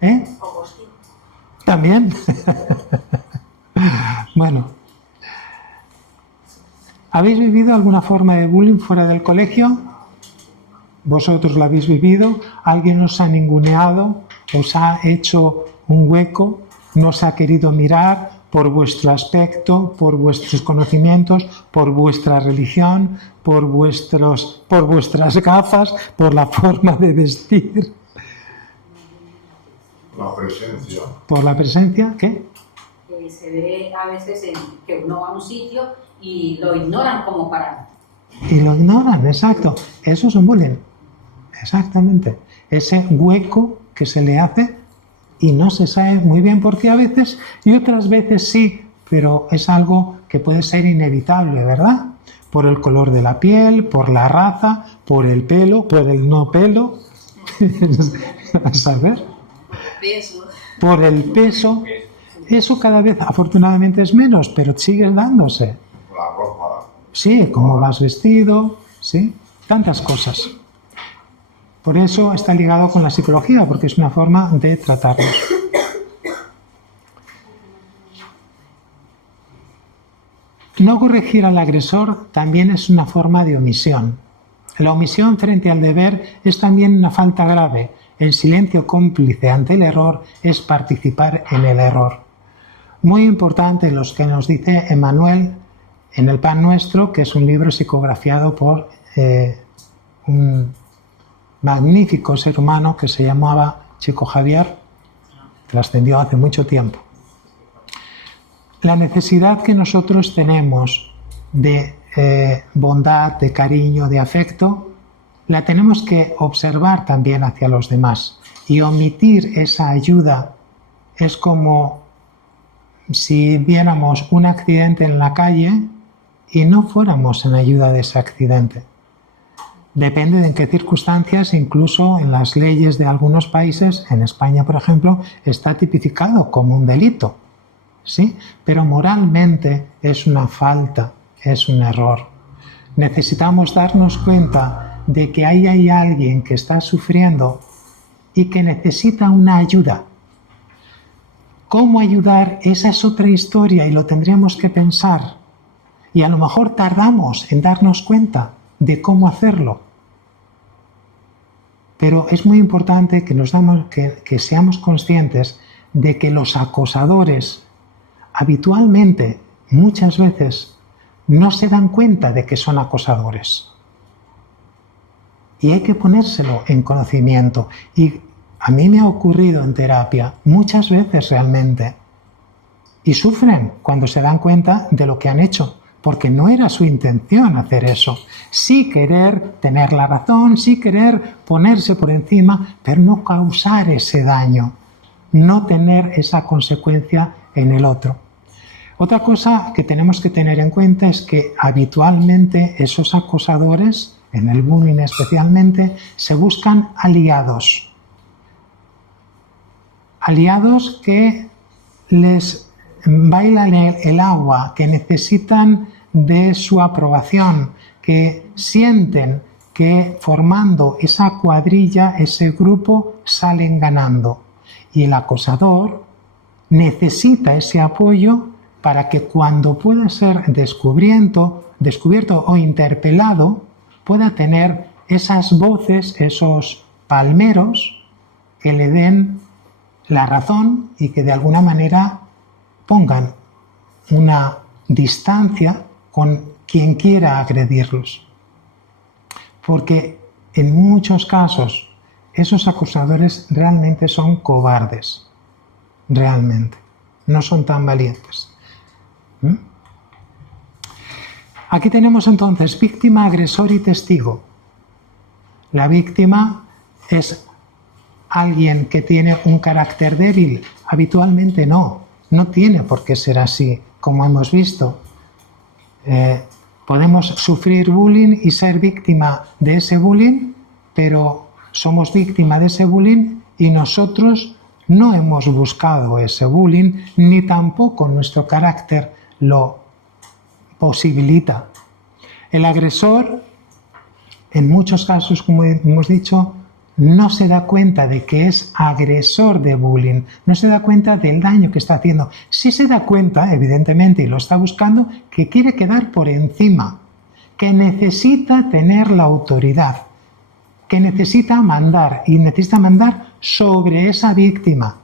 ¿Eh? También. Bueno. ¿Habéis vivido alguna forma de bullying fuera del colegio? ¿Vosotros lo habéis vivido? ¿Alguien os ha ninguneado? ¿Os ha hecho un hueco? ¿No os ha querido mirar? por vuestro aspecto, por vuestros conocimientos, por vuestra religión, por vuestras gafas, por la forma de vestir. La presencia. ¿Por la presencia? ¿Qué? Se ve a veces que uno va a un sitio y lo ignoran como para... Y lo ignoran, exacto. Eso es un bullying. Exactamente. Ese hueco que se le hace y no se sabe muy bien por qué a veces y otras veces sí, pero es algo que puede ser inevitable, ¿verdad? Por el color de la piel, por la raza, por el pelo, por el no pelo, a saber, Peso. por el peso. Eso cada vez afortunadamente es menos, pero sigue dándose. La ropa. Sí, cómo vas vestido, sí, tantas cosas. Por eso está ligado con la psicología, porque es una forma de tratarlo. No corregir al agresor también es una forma de omisión. La omisión frente al deber es también una falta grave. El silencio cómplice ante el error es participar en el error. Muy importante los que nos dice Emmanuel en El Pan Nuestro, que es un libro psicografiado por un magnífico ser humano que se llamaba Chico Javier, trascendió hace mucho tiempo. La necesidad que nosotros tenemos de bondad, de cariño, de afecto, la tenemos que observar también hacia los demás. Y omitir esa ayuda es como si viéramos un accidente en la calle y no fuéramos en ayuda de ese accidente. Depende de en qué circunstancias, incluso en las leyes de algunos países, en España por ejemplo, está tipificado como un delito, ¿sí? Pero moralmente es una falta, es un error. Necesitamos darnos cuenta de que ahí hay alguien que está sufriendo y que necesita una ayuda. ¿Cómo ayudar? Esa es otra historia y lo tendríamos que pensar. Y a lo mejor tardamos en darnos cuenta de cómo hacerlo. Pero es muy importante que seamos conscientes de que los acosadores habitualmente, muchas veces, no se dan cuenta de que son acosadores. Y hay que ponérselo en conocimiento. Y a mí me ha ocurrido en terapia muchas veces realmente. Y sufren cuando se dan cuenta de lo que han hecho. Porque no era su intención hacer eso. Sí querer tener la razón, sí querer ponerse por encima, pero no causar ese daño, no tener esa consecuencia en el otro. Otra cosa que tenemos que tener en cuenta es que habitualmente esos acosadores, en el bullying especialmente, se buscan aliados. Aliados que les bailan el agua, que necesitan de su aprobación, que sienten que formando esa cuadrilla, ese grupo, salen ganando. Y el acosador necesita ese apoyo para que cuando pueda ser descubierto o interpelado, pueda tener esas voces, esos palmeros que le den la razón y que de alguna manera pongan una distancia con quien quiera agredirlos. Porque en muchos casos esos acosadores realmente son cobardes. Realmente. No son tan valientes. Aquí tenemos entonces víctima, agresor y testigo. La víctima es alguien que tiene un carácter débil. Habitualmente no. No tiene por qué ser así, como hemos visto. Podemos sufrir bullying y ser víctima de ese bullying, pero somos víctima de ese bullying y nosotros no hemos buscado ese bullying, ni tampoco nuestro carácter lo posibilita. El agresor, en muchos casos, como hemos dicho, no se da cuenta de que es agresor de bullying, no se da cuenta del daño que está haciendo. Sí se da cuenta, evidentemente, y lo está buscando, que quiere quedar por encima, que necesita tener la autoridad, que necesita mandar, y necesita mandar sobre esa víctima.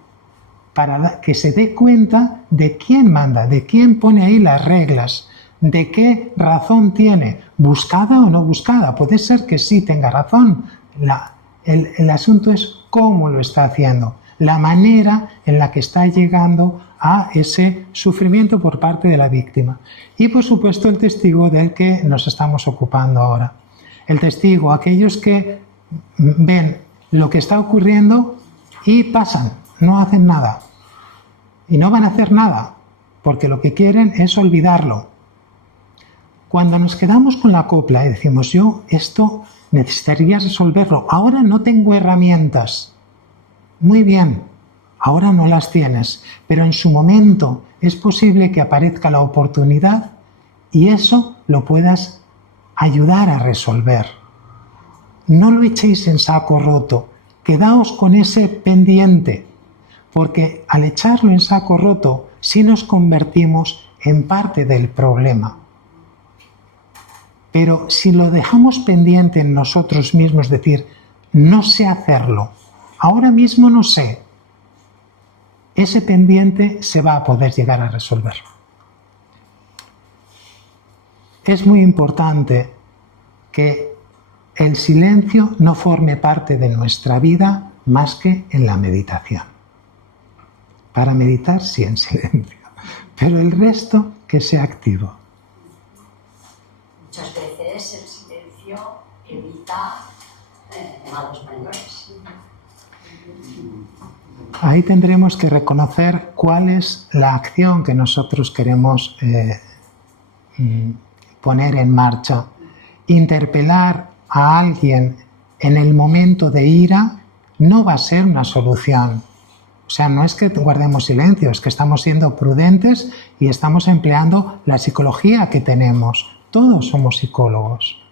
para que se dé cuenta de quién manda, de quién pone ahí las reglas, de qué razón tiene, buscada o no buscada. Puede ser que sí tenga razón. El asunto es cómo lo está haciendo, la manera en la que está llegando a ese sufrimiento por parte de la víctima. Y por supuesto el testigo del que nos estamos ocupando ahora. El testigo, aquellos que ven lo que está ocurriendo y pasan, no hacen nada. Y no van a hacer nada, porque lo que quieren es olvidarlo. Cuando nos quedamos con la copla y decimos, yo esto necesitaría resolverlo, ahora no tengo herramientas. Muy bien, ahora no las tienes, pero en su momento es posible que aparezca la oportunidad y eso lo puedas ayudar a resolver. No lo echéis en saco roto, quedaos con ese pendiente, porque al echarlo en saco roto sí nos convertimos en parte del problema. Pero si lo dejamos pendiente en nosotros mismos, decir, no sé hacerlo, ahora mismo no sé, ese pendiente se va a poder llegar a resolver. Es muy importante que el silencio no forme parte de nuestra vida más que en la meditación. Para meditar sí en silencio, pero el resto que sea activo. Muchas veces el silencio evita malos mayores. Ahí tendremos que reconocer cuál es la acción que nosotros queremos poner en marcha. Interpelar a alguien en el momento de ira no va a ser una solución. O sea, no es que guardemos silencio, es que estamos siendo prudentes y estamos empleando la psicología que tenemos. Todos somos psicólogos.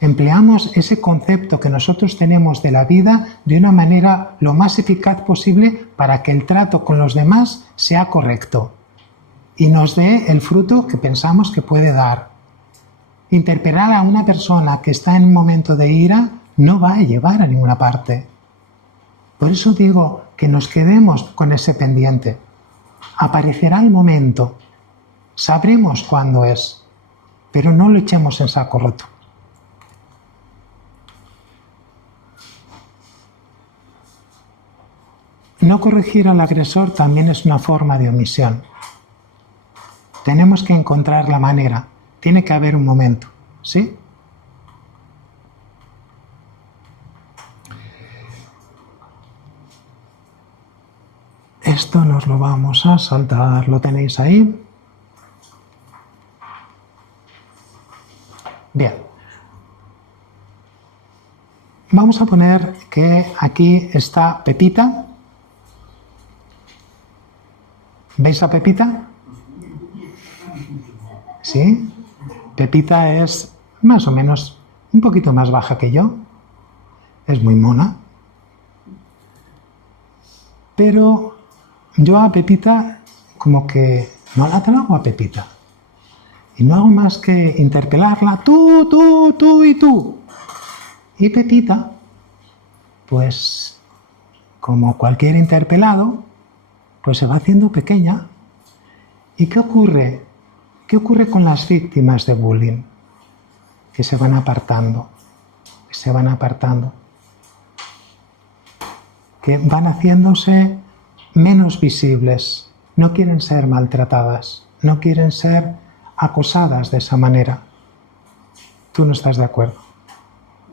Empleamos ese concepto que nosotros tenemos de la vida de una manera lo más eficaz posible para que el trato con los demás sea correcto y nos dé el fruto que pensamos que puede dar. Interpelar a una persona que está en un momento de ira no va a llevar a ninguna parte. Por eso digo que nos quedemos con ese pendiente. Aparecerá el momento, sabremos cuándo es, pero no lo echemos en saco roto. No corregir al agresor también es una forma de omisión. Tenemos que encontrar la manera. Tiene que haber un momento, ¿sí? Esto nos lo vamos a saltar. ¿Lo tenéis ahí? Bien. Vamos a poner que aquí está Pepita. ¿Veis a Pepita? ¿Sí? Pepita es más o menos un poquito más baja que yo. Es muy mona. Pero yo a Pepita como que no la trago a Pepita. Y no hago más que interpelarla. Tú, tú, tú y tú. Y Pepita, pues como cualquier interpelado, pues se va haciendo pequeña. ¿Y qué ocurre? ¿Qué ocurre con las víctimas de bullying? Que se van apartando, que van haciéndose menos visibles, no quieren ser maltratadas, no quieren ser acosadas de esa manera. ¿Tú no estás de acuerdo?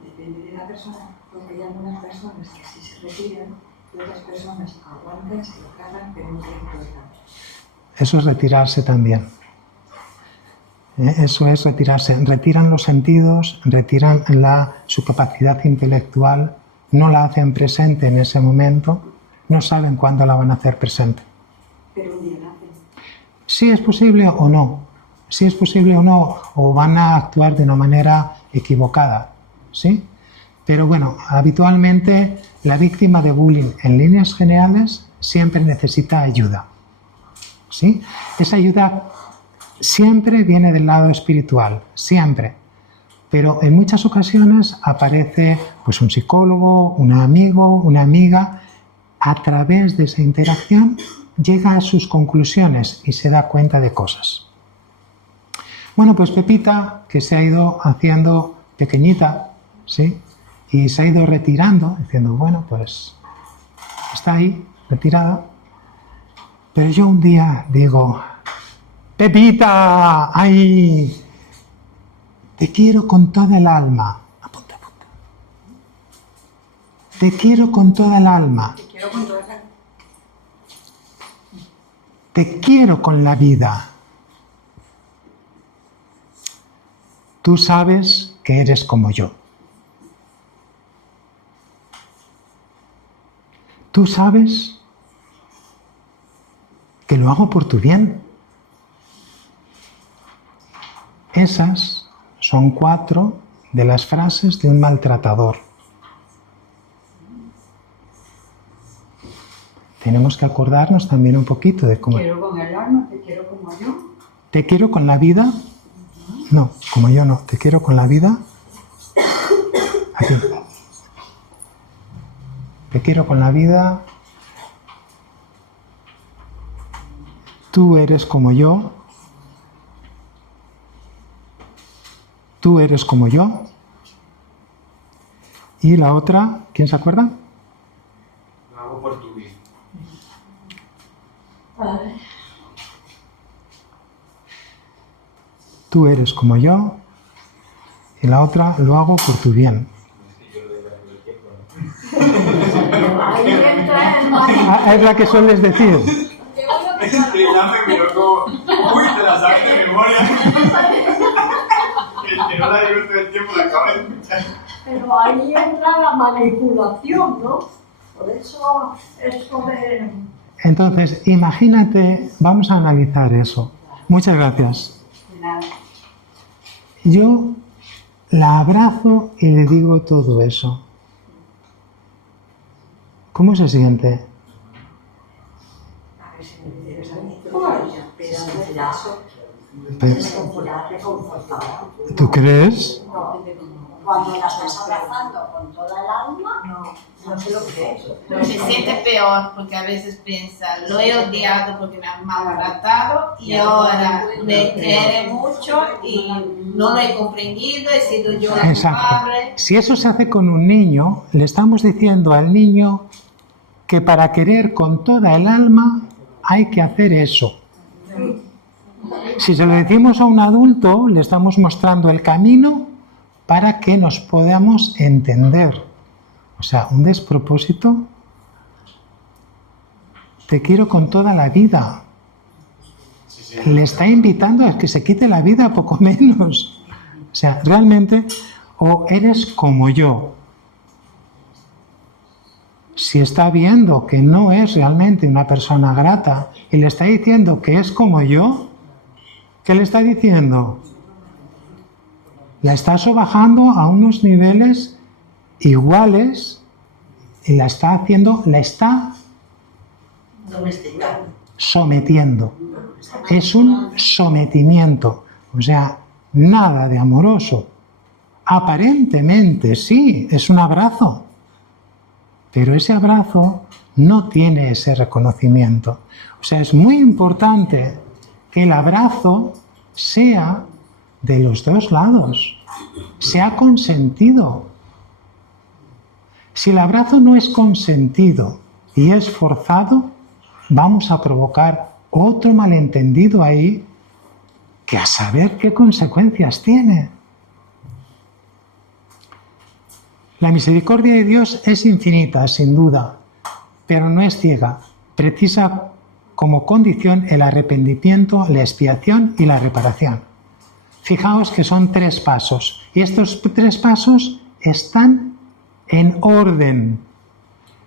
Depende de la persona, porque hay algunas personas que sí se retiran y otras personas aguantan, se lo cargan, pero no quieren cortar. Eso es retirarse también. Eso es retirarse. Retiran los sentidos, retiran su capacidad intelectual, no la hacen presente en ese momento, no saben cuándo la van a hacer presente. Pero un día la hacen. Sí es posible o no. Sí es posible o no, o van a actuar de una manera equivocada, ¿sí? Pero bueno, habitualmente la víctima de bullying en líneas generales siempre necesita ayuda, ¿sí? Esa ayuda siempre viene del lado espiritual, siempre. Pero en muchas ocasiones aparece pues un psicólogo, un amigo, una amiga a través de esa interacción llega a sus conclusiones y se da cuenta de cosas. Bueno, pues Pepita, que se ha ido haciendo pequeñita, ¿sí? Y se ha ido retirando, diciendo, bueno, pues está ahí, retirada. Pero yo un día digo, Pepita, ¡ay! Te quiero con toda el alma. Apunta, apunta. Te quiero con toda el alma. Te quiero con toda esa... Te quiero con la vida. Tú sabes que eres como yo. Tú sabes que lo hago por tu bien. Esas son 4 de las frases de un maltratador. Tenemos que acordarnos también un poquito de cómo... Te quiero con el alma, te quiero como yo. ¿Te quiero con la vida? No, como yo no. ¿Te quiero con la vida? Aquí. Te quiero con la vida. Tú eres como yo. Tú eres como yo. Y la otra, ¿quién se acuerda? Lo hago por tu bien. Tú eres como yo. Y la otra, lo hago por tu bien. Ahí entra el mal. Ah, es la que sueles decir. Ya me miró como, uy, te la sabes de memoria. El que no la digo todo el tiempo la acaba de escuchar. Pero ahí entra la manipulación, ¿no? Por eso de... Entonces, imagínate, vamos a analizar eso. Muchas gracias. Yo la abrazo y le digo todo eso. ¿Cómo se siente? A ver si me interesa mucho, pero ya ¿Tú crees? Cuando la estás abrazando con toda el alma, no sé lo que es. Pero se siente peor porque a veces piensa, lo he odiado porque me han maltratado y ahora me quiere mucho y no lo he comprendido, he sido yo la Exacto. culpable. Si eso se hace con un niño, le estamos diciendo al niño que para querer con toda el alma hay que hacer eso. Si se lo decimos a un adulto, le estamos mostrando el camino para que nos podamos entender. O sea, un despropósito. Te quiero con toda la vida. Le está invitando a que se quite la vida, poco menos. O sea, realmente, o eres como yo. Si está viendo que no es realmente una persona grata y le está diciendo que es como yo, ¿qué le está diciendo? La está sobajando a unos niveles iguales y la está sometiendo. Es un sometimiento, o sea, nada de amoroso. Aparentemente sí, es un abrazo, pero ese abrazo no tiene ese reconocimiento. O sea, es muy importante que el abrazo sea de los dos lados, sea consentido. Si el abrazo no es consentido y es forzado, vamos a provocar otro malentendido ahí que a saber qué consecuencias tiene. La misericordia de Dios es infinita, sin duda, pero no es ciega. Precisa como condición el arrepentimiento, la expiación y la reparación. Fijaos que son 3 pasos, y estos 3 pasos están en orden.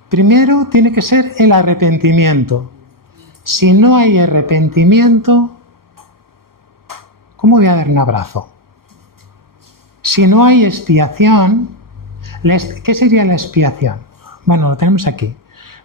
Primero tiene que ser el arrepentimiento. Si no hay arrepentimiento, ¿cómo voy a dar un abrazo? Si no hay expiación, ¿qué sería la expiación? Bueno, lo tenemos aquí.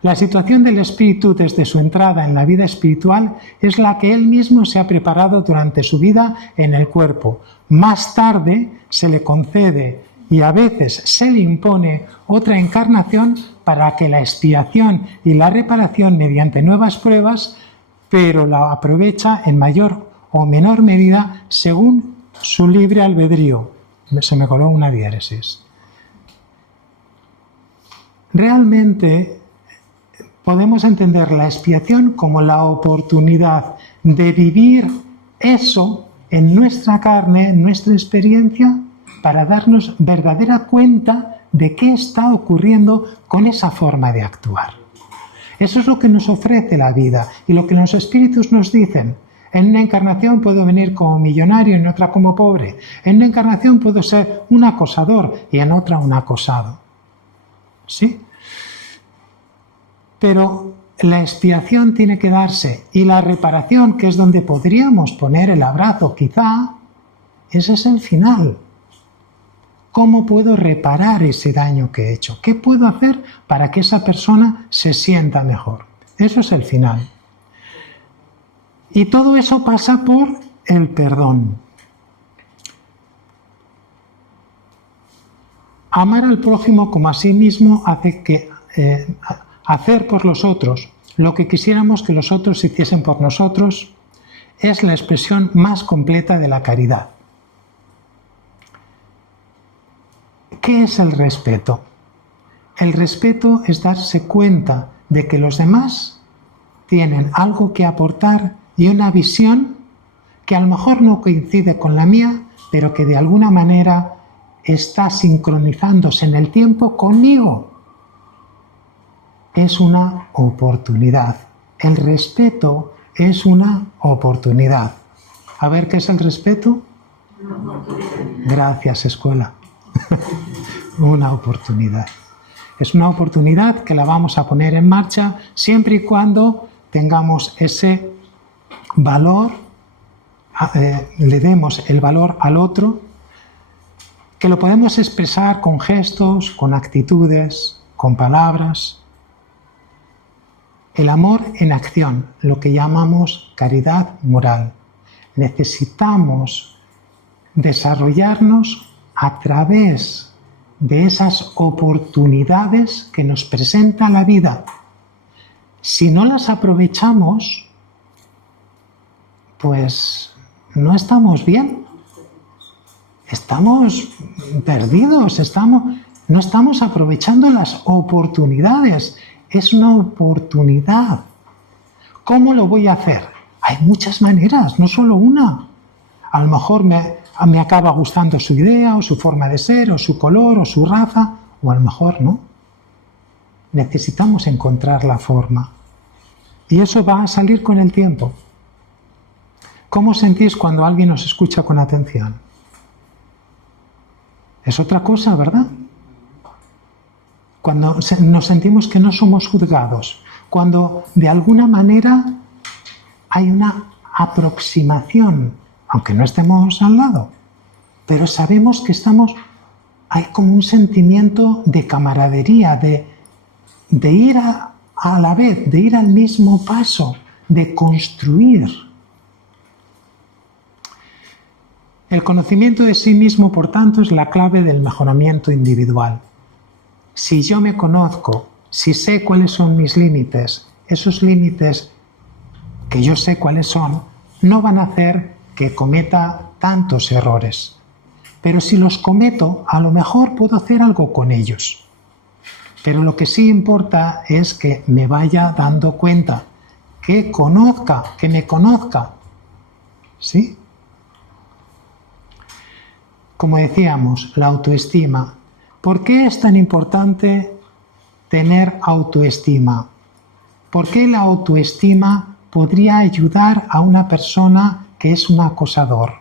La situación del espíritu desde su entrada en la vida espiritual es la que él mismo se ha preparado durante su vida en el cuerpo. Más tarde se le concede y a veces se le impone otra encarnación para que la expiación y la reparación mediante nuevas pruebas, pero la aprovecha en mayor o menor medida según su libre albedrío. Se me coló una diéresis. Realmente podemos entender la expiación como la oportunidad de vivir eso en nuestra carne, en nuestra experiencia, para darnos verdadera cuenta de qué está ocurriendo con esa forma de actuar. Eso es lo que nos ofrece la vida y lo que los espíritus nos dicen. En una encarnación puedo venir como millonario, en otra como pobre. En una encarnación puedo ser un acosador y en otra un acosado. ¿Sí? Pero la expiación tiene que darse y la reparación, que es donde podríamos poner el abrazo quizá, ese es el final. ¿Cómo puedo reparar ese daño que he hecho? ¿Qué puedo hacer para que esa persona se sienta mejor? Eso es el final. Y todo eso pasa por el perdón. Amar al prójimo como a sí mismo hace que hacer por los otros lo que quisiéramos que los otros hiciesen por nosotros es la expresión más completa de la caridad. ¿Qué es el respeto? El respeto es darse cuenta de que los demás tienen algo que aportar y una visión que a lo mejor no coincide con la mía, pero que de alguna manera está sincronizándose en el tiempo conmigo. Es una oportunidad. El respeto es una oportunidad. A ver, ¿qué es el respeto? Gracias, escuela. Una oportunidad. Es una oportunidad que la vamos a poner en marcha siempre y cuando tengamos ese valor, le demos el valor al otro, que lo podemos expresar con gestos, con actitudes, con palabras. El amor en acción, lo que llamamos caridad moral. Necesitamos desarrollarnos a través de esas oportunidades que nos presenta la vida. Si no las aprovechamos, pues no estamos bien. Estamos perdidos, no estamos aprovechando las oportunidades. Es una oportunidad. ¿Cómo lo voy a hacer? Hay muchas maneras, no solo una. A lo mejor me acaba gustando su idea, o su forma de ser, o su color, o su raza, o a lo mejor no. Necesitamos encontrar la forma. Y eso va a salir con el tiempo. ¿Cómo sentís cuando alguien os escucha con atención? Es otra cosa, ¿verdad? Cuando nos sentimos que no somos juzgados, cuando de alguna manera hay una aproximación, aunque no estemos al lado, pero sabemos que hay como un sentimiento de camaradería, de ir a la vez, de ir al mismo paso, de construir. El conocimiento de sí mismo, por tanto, es la clave del mejoramiento individual. Si yo me conozco, si sé cuáles son mis límites, esos límites que yo sé cuáles son, no van a hacer que cometa tantos errores. Pero si los cometo, a lo mejor puedo hacer algo con ellos. Pero lo que sí importa es que me vaya dando cuenta, que me conozca. ¿Sí? Como decíamos, la autoestima. ¿Por qué es tan importante tener autoestima? ¿Por qué la autoestima podría ayudar a una persona que es un acosador?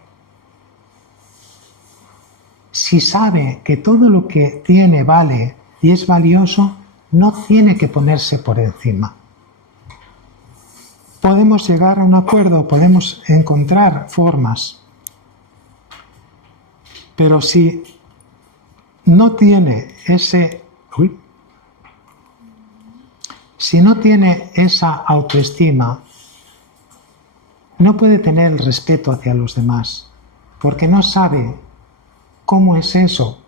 Si sabe que todo lo que tiene vale y es valioso, no tiene que ponerse por encima. Podemos llegar a un acuerdo, podemos encontrar formas, pero si no tiene esa autoestima, no puede tener el respeto hacia los demás, porque no sabe cómo es eso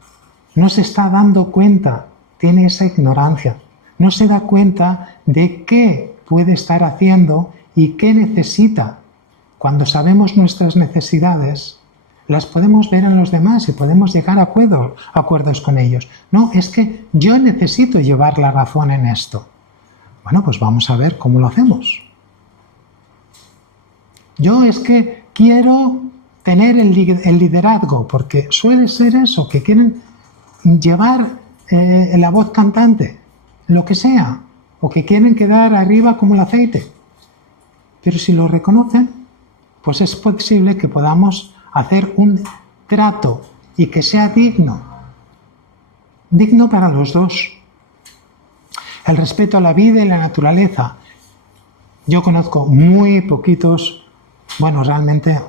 no se está dando cuenta, tiene esa ignorancia, no se da cuenta de qué puede estar haciendo y qué necesita. Cuando sabemos nuestras necesidades, las podemos ver en los demás y podemos llegar a acuerdos con ellos. No, es que yo necesito llevar la razón en esto. Bueno, pues vamos a ver cómo lo hacemos. Yo es que quiero tener el liderazgo, porque suele ser eso, que quieren llevar la voz cantante, lo que sea, o que quieren quedar arriba como el aceite. Pero si lo reconocen, pues es posible que podamos hacer un trato y que sea digno para los dos. El respeto a la vida y la naturaleza. Yo conozco muy poquitos, bueno, realmente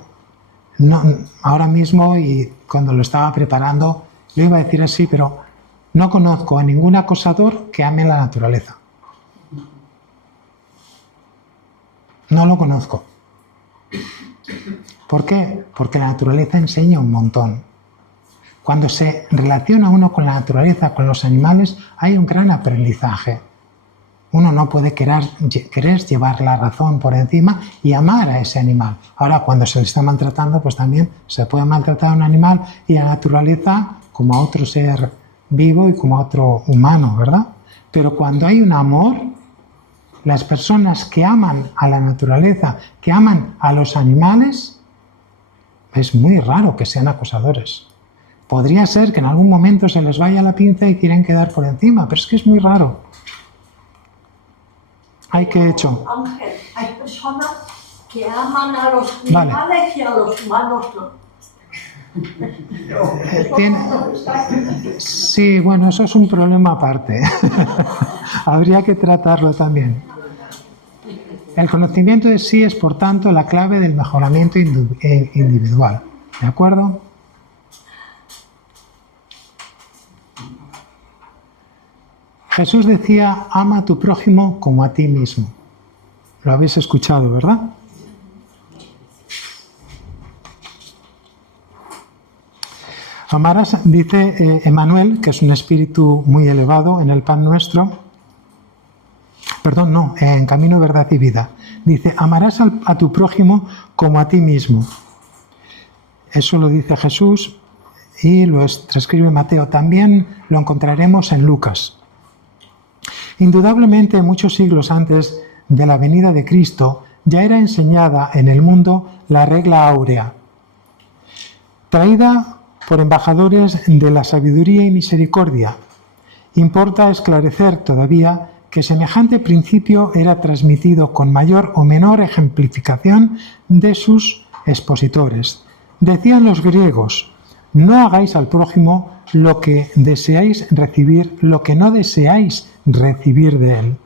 no, ahora mismo, y cuando lo estaba preparando lo iba a decir así, pero no conozco a ningún acosador que ame la naturaleza. No lo conozco. ¿Por qué? Porque la naturaleza enseña un montón. Cuando se relaciona uno con la naturaleza, con los animales, hay un gran aprendizaje. Uno no puede querer llevar la razón por encima y amar a ese animal. Ahora, cuando se le está maltratando, pues también se puede maltratar a un animal y a la naturaleza como a otro ser vivo y como a otro humano, ¿verdad? Pero cuando hay un amor, las personas que aman a la naturaleza, que aman a los animales, es muy raro que sean acosadores. Podría ser que en algún momento se les vaya la pinza y quieren quedar por encima, pero es que es muy raro. ¿Hay qué hecho? Ángel, hay personas que aman a los Vale. animales y a los humanos no. Sí, bueno, eso es un problema aparte. Habría que tratarlo también. El conocimiento de sí es, por tanto, la clave del mejoramiento individual. ¿De acuerdo? Jesús decía, ama a tu prójimo como a ti mismo. Lo habéis escuchado, ¿verdad? Amarás, dice Emmanuel, que es un espíritu muy elevado en el Pan Nuestro, perdón, no, en Camino, Verdad y Vida. Dice, amarás a tu prójimo como a ti mismo. Eso lo dice Jesús y lo transcribe Mateo. También lo encontraremos en Lucas. Indudablemente, muchos siglos antes de la venida de Cristo, ya era enseñada en el mundo la regla áurea, traída por embajadores de la sabiduría y misericordia. Importa esclarecer todavía que semejante principio era transmitido con mayor o menor ejemplificación de sus expositores. Decían los griegos, no hagáis al prójimo lo que deseáis recibir, lo que no deseáis recibir de él.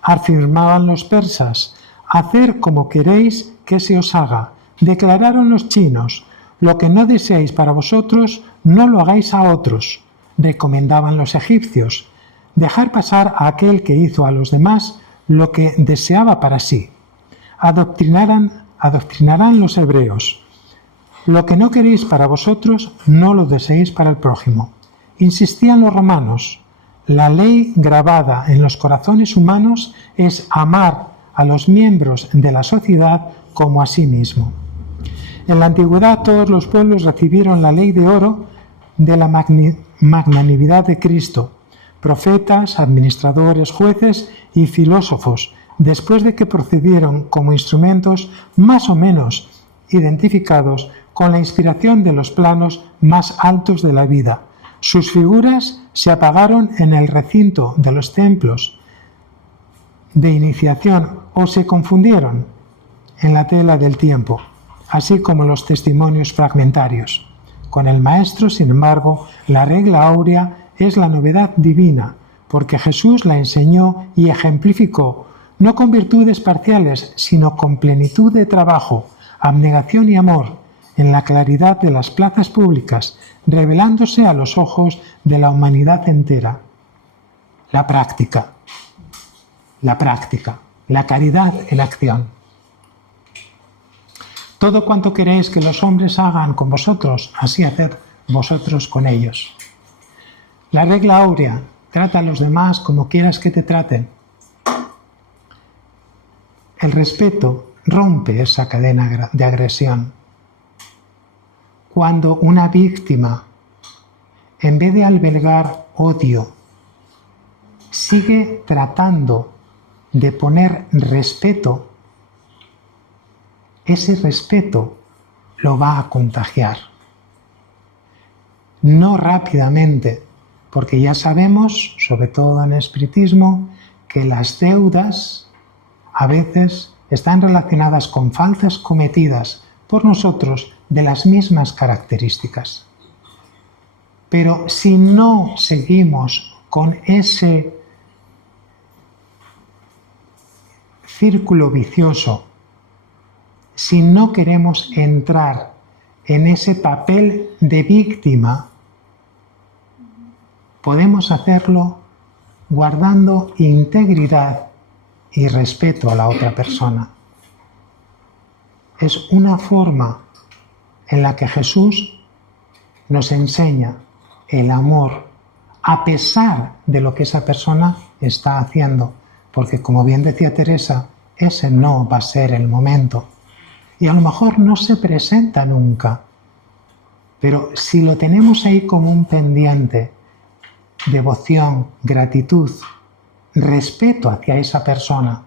Afirmaban los persas, hacer como queréis que se os haga. Declararon los chinos, lo que no deseáis para vosotros, no lo hagáis a otros. Recomendaban los egipcios, dejar pasar a aquel que hizo a los demás lo que deseaba para sí. Adoctrinarán los hebreos. Lo que no queréis para vosotros, no lo deseéis para el prójimo. Insistían los romanos. La ley grabada en los corazones humanos es amar a los miembros de la sociedad como a sí mismo. En la antigüedad todos los pueblos recibieron la ley de oro de la magnanimidad de Cristo. Profetas, administradores, jueces y filósofos, después de que procedieron como instrumentos más o menos identificados con la inspiración de los planos más altos de la vida. Sus figuras se apagaron en el recinto de los templos de iniciación o se confundieron en la tela del tiempo, así como los testimonios fragmentarios. Con el Maestro, sin embargo, la regla áurea es la novedad divina, porque Jesús la enseñó y ejemplificó, no con virtudes parciales, sino con plenitud de trabajo, abnegación y amor, en la claridad de las plazas públicas, revelándose a los ojos de la humanidad entera. La práctica, la caridad en acción. Todo cuanto queréis que los hombres hagan con vosotros, así haced vosotros con ellos. La regla áurea, trata a los demás como quieras que te traten. El respeto rompe esa cadena de agresión. Cuando una víctima, en vez de albergar odio, sigue tratando de poner respeto, ese respeto lo va a contagiar. No rápidamente, porque ya sabemos, sobre todo en el espiritismo, que las deudas a veces están relacionadas con faltas cometidas por nosotros de las mismas características. Pero si no seguimos con ese círculo vicioso, si no queremos entrar en ese papel de víctima, podemos hacerlo guardando integridad y respeto a la otra persona. Es una forma en la que Jesús nos enseña el amor a pesar de lo que esa persona está haciendo, porque como bien decía Teresa, ese no va a ser el momento. Y a lo mejor no se presenta nunca, pero si lo tenemos ahí como un pendiente, devoción, gratitud, respeto hacia esa persona,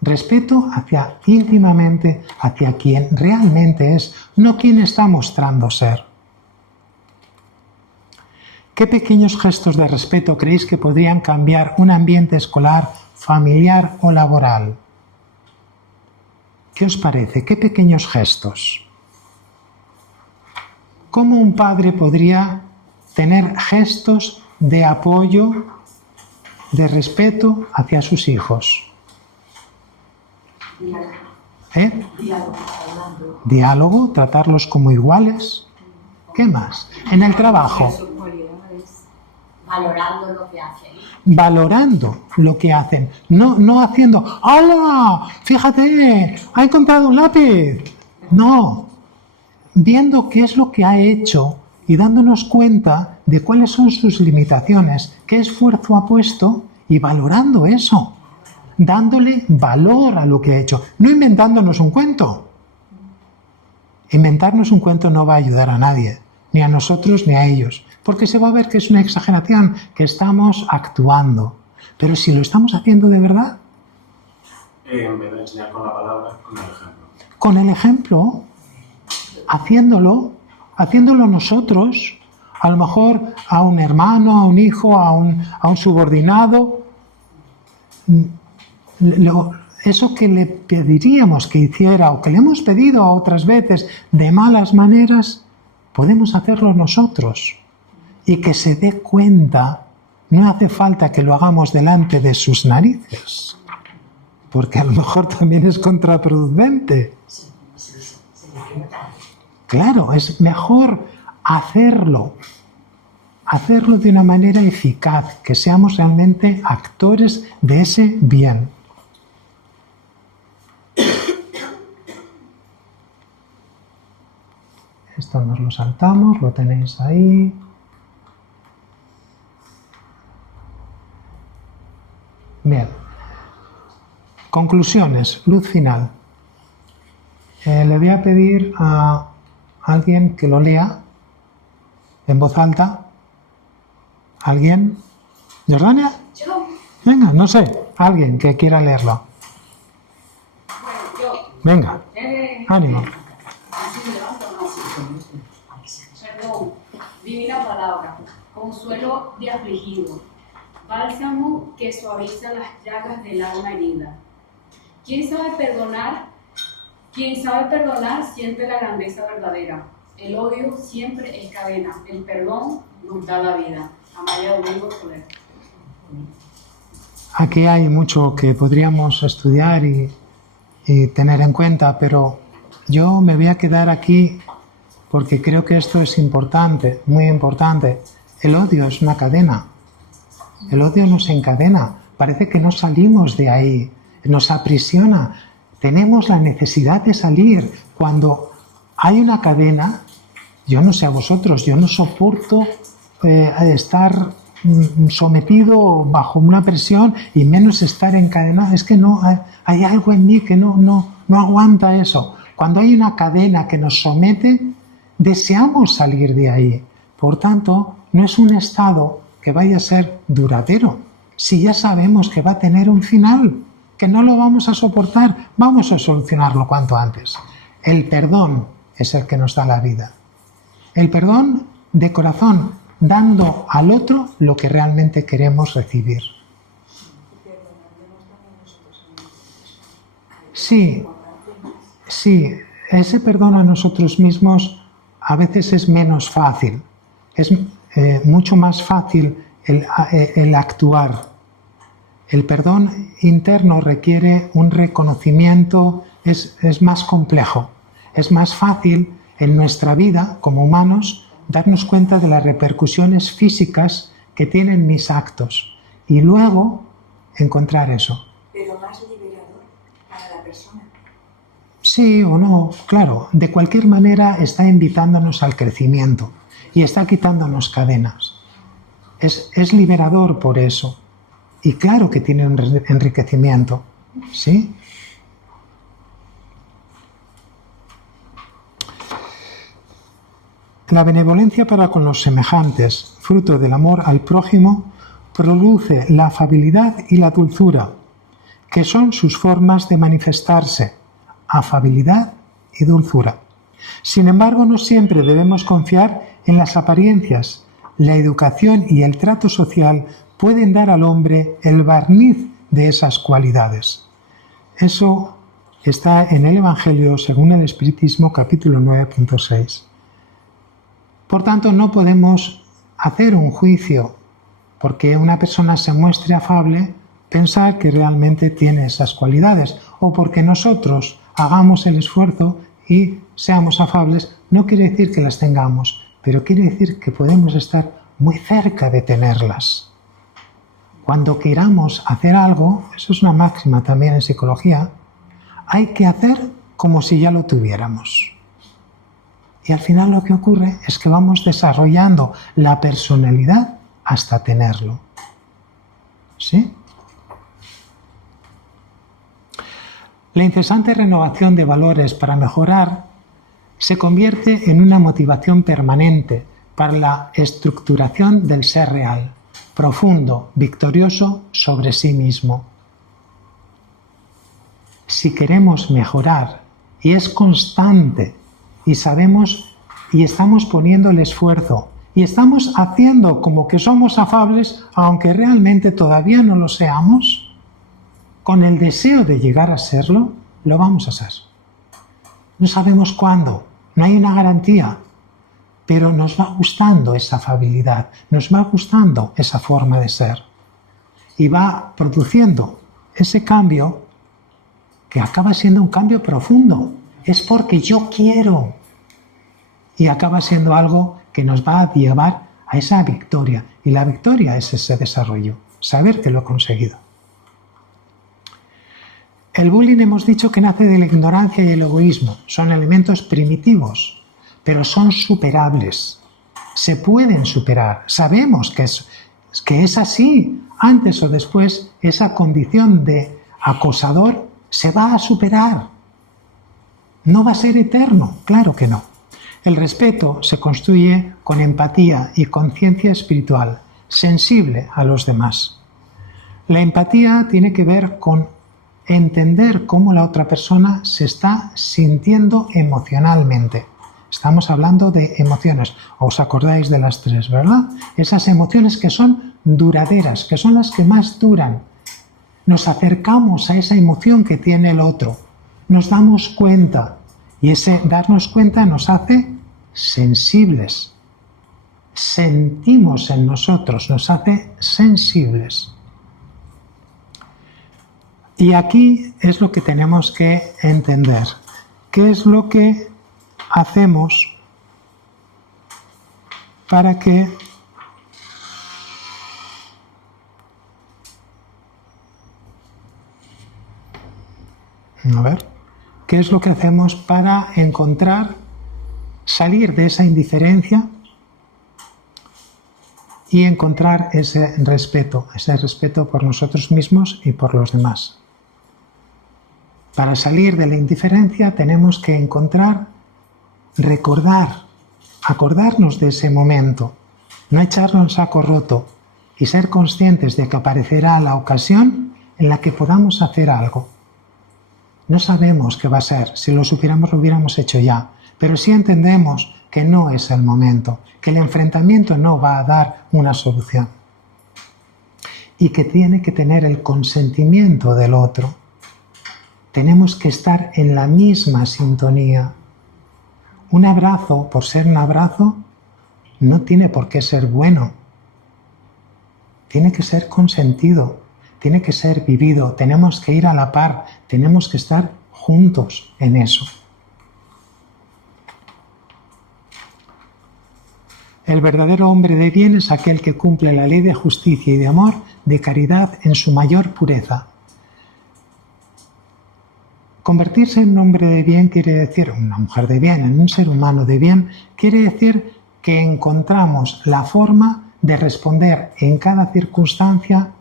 respeto hacia íntimamente hacia quien realmente es, no quien está mostrando ser. ¿Qué pequeños gestos de respeto creéis que podrían cambiar un ambiente escolar, familiar o laboral? ¿Qué os parece? ¿Qué pequeños gestos? ¿Cómo un padre podría tener gestos de apoyo, de respeto hacia sus hijos? Diálogo, tratarlos como iguales. ¿Qué más? En el trabajo. Valorando lo que hacen. Valorando lo que hacen. No haciendo, ¡hala! Fíjate, ha encontrado un lápiz. No. Viendo qué es lo que ha hecho y dándonos cuenta de cuáles son sus limitaciones, qué esfuerzo ha puesto y valorando eso. Dándole valor a lo que ha hecho. No inventándonos un cuento. Inventarnos un cuento no va a ayudar a nadie, ni a nosotros ni a ellos, porque se va a ver que es una exageración, que estamos actuando. Pero si lo estamos haciendo de verdad... En vez de enseñar con la palabra, con el ejemplo. Con el ejemplo, haciéndolo nosotros, a lo mejor a un hermano, a un hijo, a un subordinado. Eso que le pediríamos que hiciera o que le hemos pedido a otras veces de malas maneras, podemos hacerlo nosotros. Y que se dé cuenta, no hace falta que lo hagamos delante de sus narices, porque a lo mejor también es contraproducente. Claro, es mejor hacerlo de una manera eficaz, que seamos realmente actores de ese bien. Esto nos lo saltamos, lo tenéis ahí. Bien. Conclusiones, luz final. Le voy a pedir a alguien que lo lea en voz alta. ¿Alguien? ¿Jordania? Yo. Venga, no sé. Alguien que quiera leerlo. Bueno, yo. Venga, ánimo. Perdón, divina palabra, consuelo de afligido, bálsamo que suaviza las llagas del alma herida. ¿Quién sabe perdonar? Quien sabe perdonar siente la grandeza verdadera. El odio siempre es cadena, el perdón nos da la vida. Amaya Domingo Soler. Aquí hay mucho que podríamos estudiar y tener en cuenta, pero yo me voy a quedar aquí porque creo que esto es importante, muy importante. El odio es una cadena. El odio nos encadena. Parece que no salimos de ahí. Nos aprisiona. Tenemos la necesidad de salir. Cuando hay una cadena, yo no sé a vosotros, yo no soporto estar sometido bajo una presión y menos estar encadenado. Es que no, hay algo en mí que no aguanta eso. Cuando hay una cadena que nos somete, deseamos salir de ahí. Por tanto, no es un estado que vaya a ser duradero. Si ya sabemos que va a tener un final, que no lo vamos a soportar, vamos a solucionarlo cuanto antes. El perdón es el que nos da la vida. El perdón de corazón, dando al otro lo que realmente queremos recibir. Sí, ese perdón a nosotros mismos a veces es menos fácil. Es mucho más fácil el actuar. El perdón interno requiere un reconocimiento, es más complejo. Es más fácil en nuestra vida como humanos darnos cuenta de las repercusiones físicas que tienen mis actos y luego encontrar eso. Pero más liberador para la persona. Sí o no, claro, de cualquier manera está invitándonos al crecimiento y está quitándonos cadenas. Es liberador por eso. Y claro que tiene un enriquecimiento, ¿sí? La benevolencia para con los semejantes, fruto del amor al prójimo, produce la afabilidad y la dulzura, que son sus formas de manifestarse, afabilidad y dulzura. Sin embargo, no siempre debemos confiar en las apariencias. La educación y el trato social pueden dar al hombre el barniz de esas cualidades. Eso está en el Evangelio según el Espiritismo, capítulo 9.6. Por tanto, no podemos hacer un juicio porque una persona se muestre afable, pensar que realmente tiene esas cualidades, o porque nosotros hagamos el esfuerzo y seamos afables, no quiere decir que las tengamos, pero quiere decir que podemos estar muy cerca de tenerlas. Cuando queramos hacer algo, eso es una máxima también en psicología, hay que hacer como si ya lo tuviéramos. Y al final lo que ocurre es que vamos desarrollando la personalidad hasta tenerlo. ¿Sí? La incesante renovación de valores para mejorar se convierte en una motivación permanente para la estructuración del ser real, profundo, victorioso sobre sí mismo. Si queremos mejorar, y es constante, y sabemos y estamos poniendo el esfuerzo y estamos haciendo como que somos afables, aunque realmente todavía no lo seamos, con el deseo de llegar a serlo, lo vamos a ser. No sabemos cuándo, no hay una garantía, pero nos va gustando esa afabilidad, nos va gustando esa forma de ser y va produciendo ese cambio que acaba siendo un cambio profundo. Es porque yo quiero. Y acaba siendo algo que nos va a llevar a esa victoria. Y la victoria es ese desarrollo, saber que lo he conseguido. El bullying hemos dicho que nace de la ignorancia y el egoísmo. Son elementos primitivos, pero son superables. Se pueden superar. Sabemos que es así. Antes o después, esa condición de acosador se va a superar. No va a ser eterno, claro que no. El respeto se construye con empatía y conciencia espiritual, sensible a los demás. La empatía tiene que ver con entender cómo la otra persona se está sintiendo emocionalmente. Estamos hablando de emociones. ¿Os acordáis de las tres, verdad? Esas emociones que son duraderas, que son las que más duran. Nos acercamos a esa emoción que tiene el otro. Nos damos cuenta y ese darnos cuenta nos hace sensibles. Sentimos en nosotros, nos hace sensibles. Y aquí es lo que tenemos que entender. ¿Qué es lo que hacemos para que ¿qué es lo que hacemos para encontrar, salir de esa indiferencia y encontrar ese respeto por nosotros mismos y por los demás. Para salir de la indiferencia tenemos que encontrar, recordar, acordarnos de ese momento, no echarlo en saco roto y ser conscientes de que aparecerá la ocasión en la que podamos hacer algo. No sabemos qué va a ser, si lo supiéramos lo hubiéramos hecho ya, pero sí entendemos que no es el momento, que el enfrentamiento no va a dar una solución y que tiene que tener el consentimiento del otro. Tenemos que estar en la misma sintonía. Un abrazo, por ser un abrazo, no tiene por qué ser bueno. Tiene que ser consentido, tiene que ser vivido, tenemos que ir a la par, tenemos que estar juntos en eso. El verdadero hombre de bien es aquel que cumple la ley de justicia y de amor, de caridad en su mayor pureza. Convertirse en un hombre de bien quiere decir, una mujer de bien, en un ser humano de bien, quiere decir que encontramos la forma de responder en cada circunstancia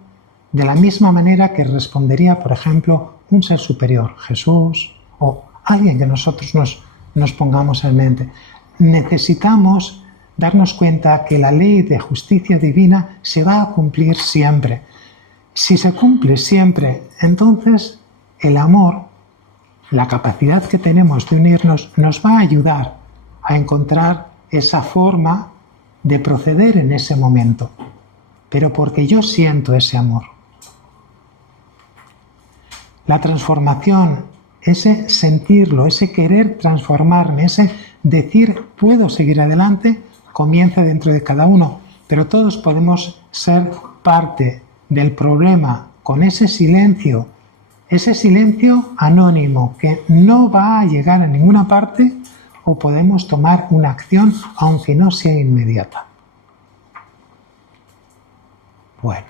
de la misma manera que respondería, por ejemplo, un ser superior, Jesús o alguien que nosotros nos pongamos en mente. Necesitamos darnos cuenta que la ley de justicia divina se va a cumplir siempre. Si se cumple siempre, entonces el amor, la capacidad que tenemos de unirnos, nos va a ayudar a encontrar esa forma de proceder en ese momento, pero porque yo siento ese amor. La transformación, ese sentirlo, ese querer transformarme, ese decir puedo seguir adelante, comienza dentro de cada uno, pero todos podemos ser parte del problema con ese silencio anónimo que no va a llegar a ninguna parte, o podemos tomar una acción aunque no sea inmediata. Bueno.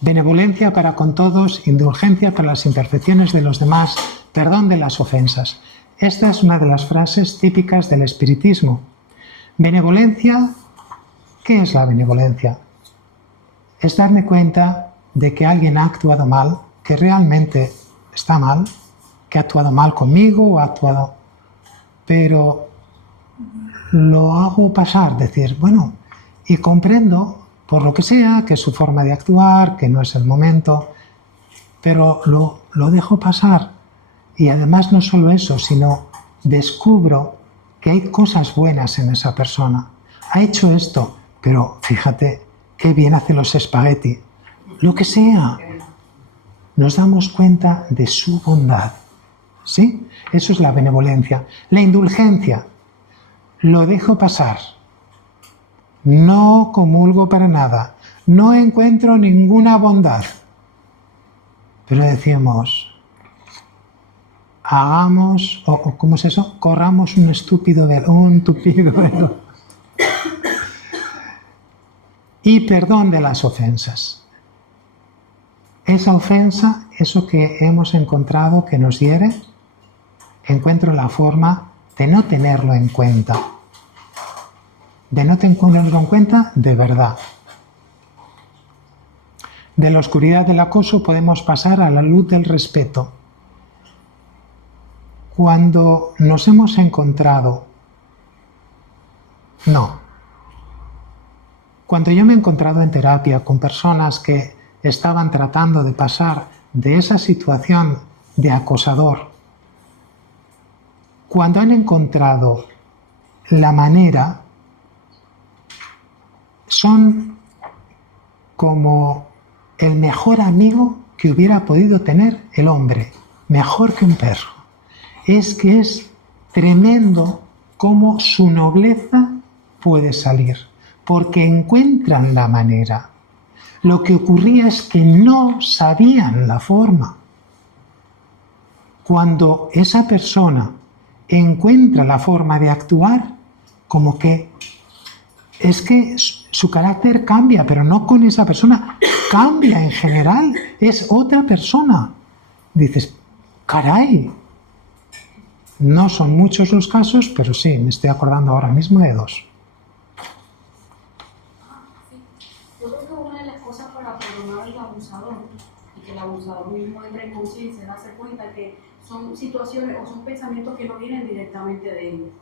Benevolencia para con todos, indulgencia para las imperfecciones de los demás, perdón de las ofensas. Esta es una de las frases típicas del espiritismo. Benevolencia, ¿qué es la benevolencia? Es darme cuenta de que alguien ha actuado mal, que realmente está mal, que ha actuado mal conmigo o ha actuado... Pero lo hago pasar, decir, bueno, y comprendo, por lo que sea, que es su forma de actuar, que no es el momento, pero lo dejo pasar. Y además no solo eso, sino descubro que hay cosas buenas en esa persona. Ha hecho esto, pero fíjate qué bien hace los espagueti. Lo que sea, nos damos cuenta de su bondad. ¿Sí? Eso es la benevolencia. La indulgencia, lo dejo pasar. No comulgo para nada. No encuentro ninguna bondad. Pero decimos, hagamos, o ¿cómo es eso? Corramos un tupido velo. Y perdón de las ofensas. Esa ofensa, eso que hemos encontrado que nos hiere, encuentro la forma de no tenerlo en cuenta. De no tenerlo en cuenta de verdad. De la oscuridad del acoso podemos pasar a la luz del respeto. Cuando nos hemos encontrado... Cuando yo me he encontrado en terapia con personas que estaban tratando de pasar de esa situación de acosador, cuando han encontrado la manera, son como el mejor amigo que hubiera podido tener el hombre, mejor que un perro. Es que es tremendo cómo su nobleza puede salir, porque encuentran la manera. Lo que ocurría es que no sabían la forma. Cuando esa persona encuentra la forma de actuar, como que es que su carácter cambia, pero no con esa persona, cambia en general, es otra persona. Dices, caray, No son muchos los casos, pero sí, me estoy acordando ahora mismo de 2. Yo creo que una de las cosas para perdonar al abusador y que el abusador mismo entre en conciencia, darse cuenta que son situaciones o son pensamientos que no vienen directamente de él.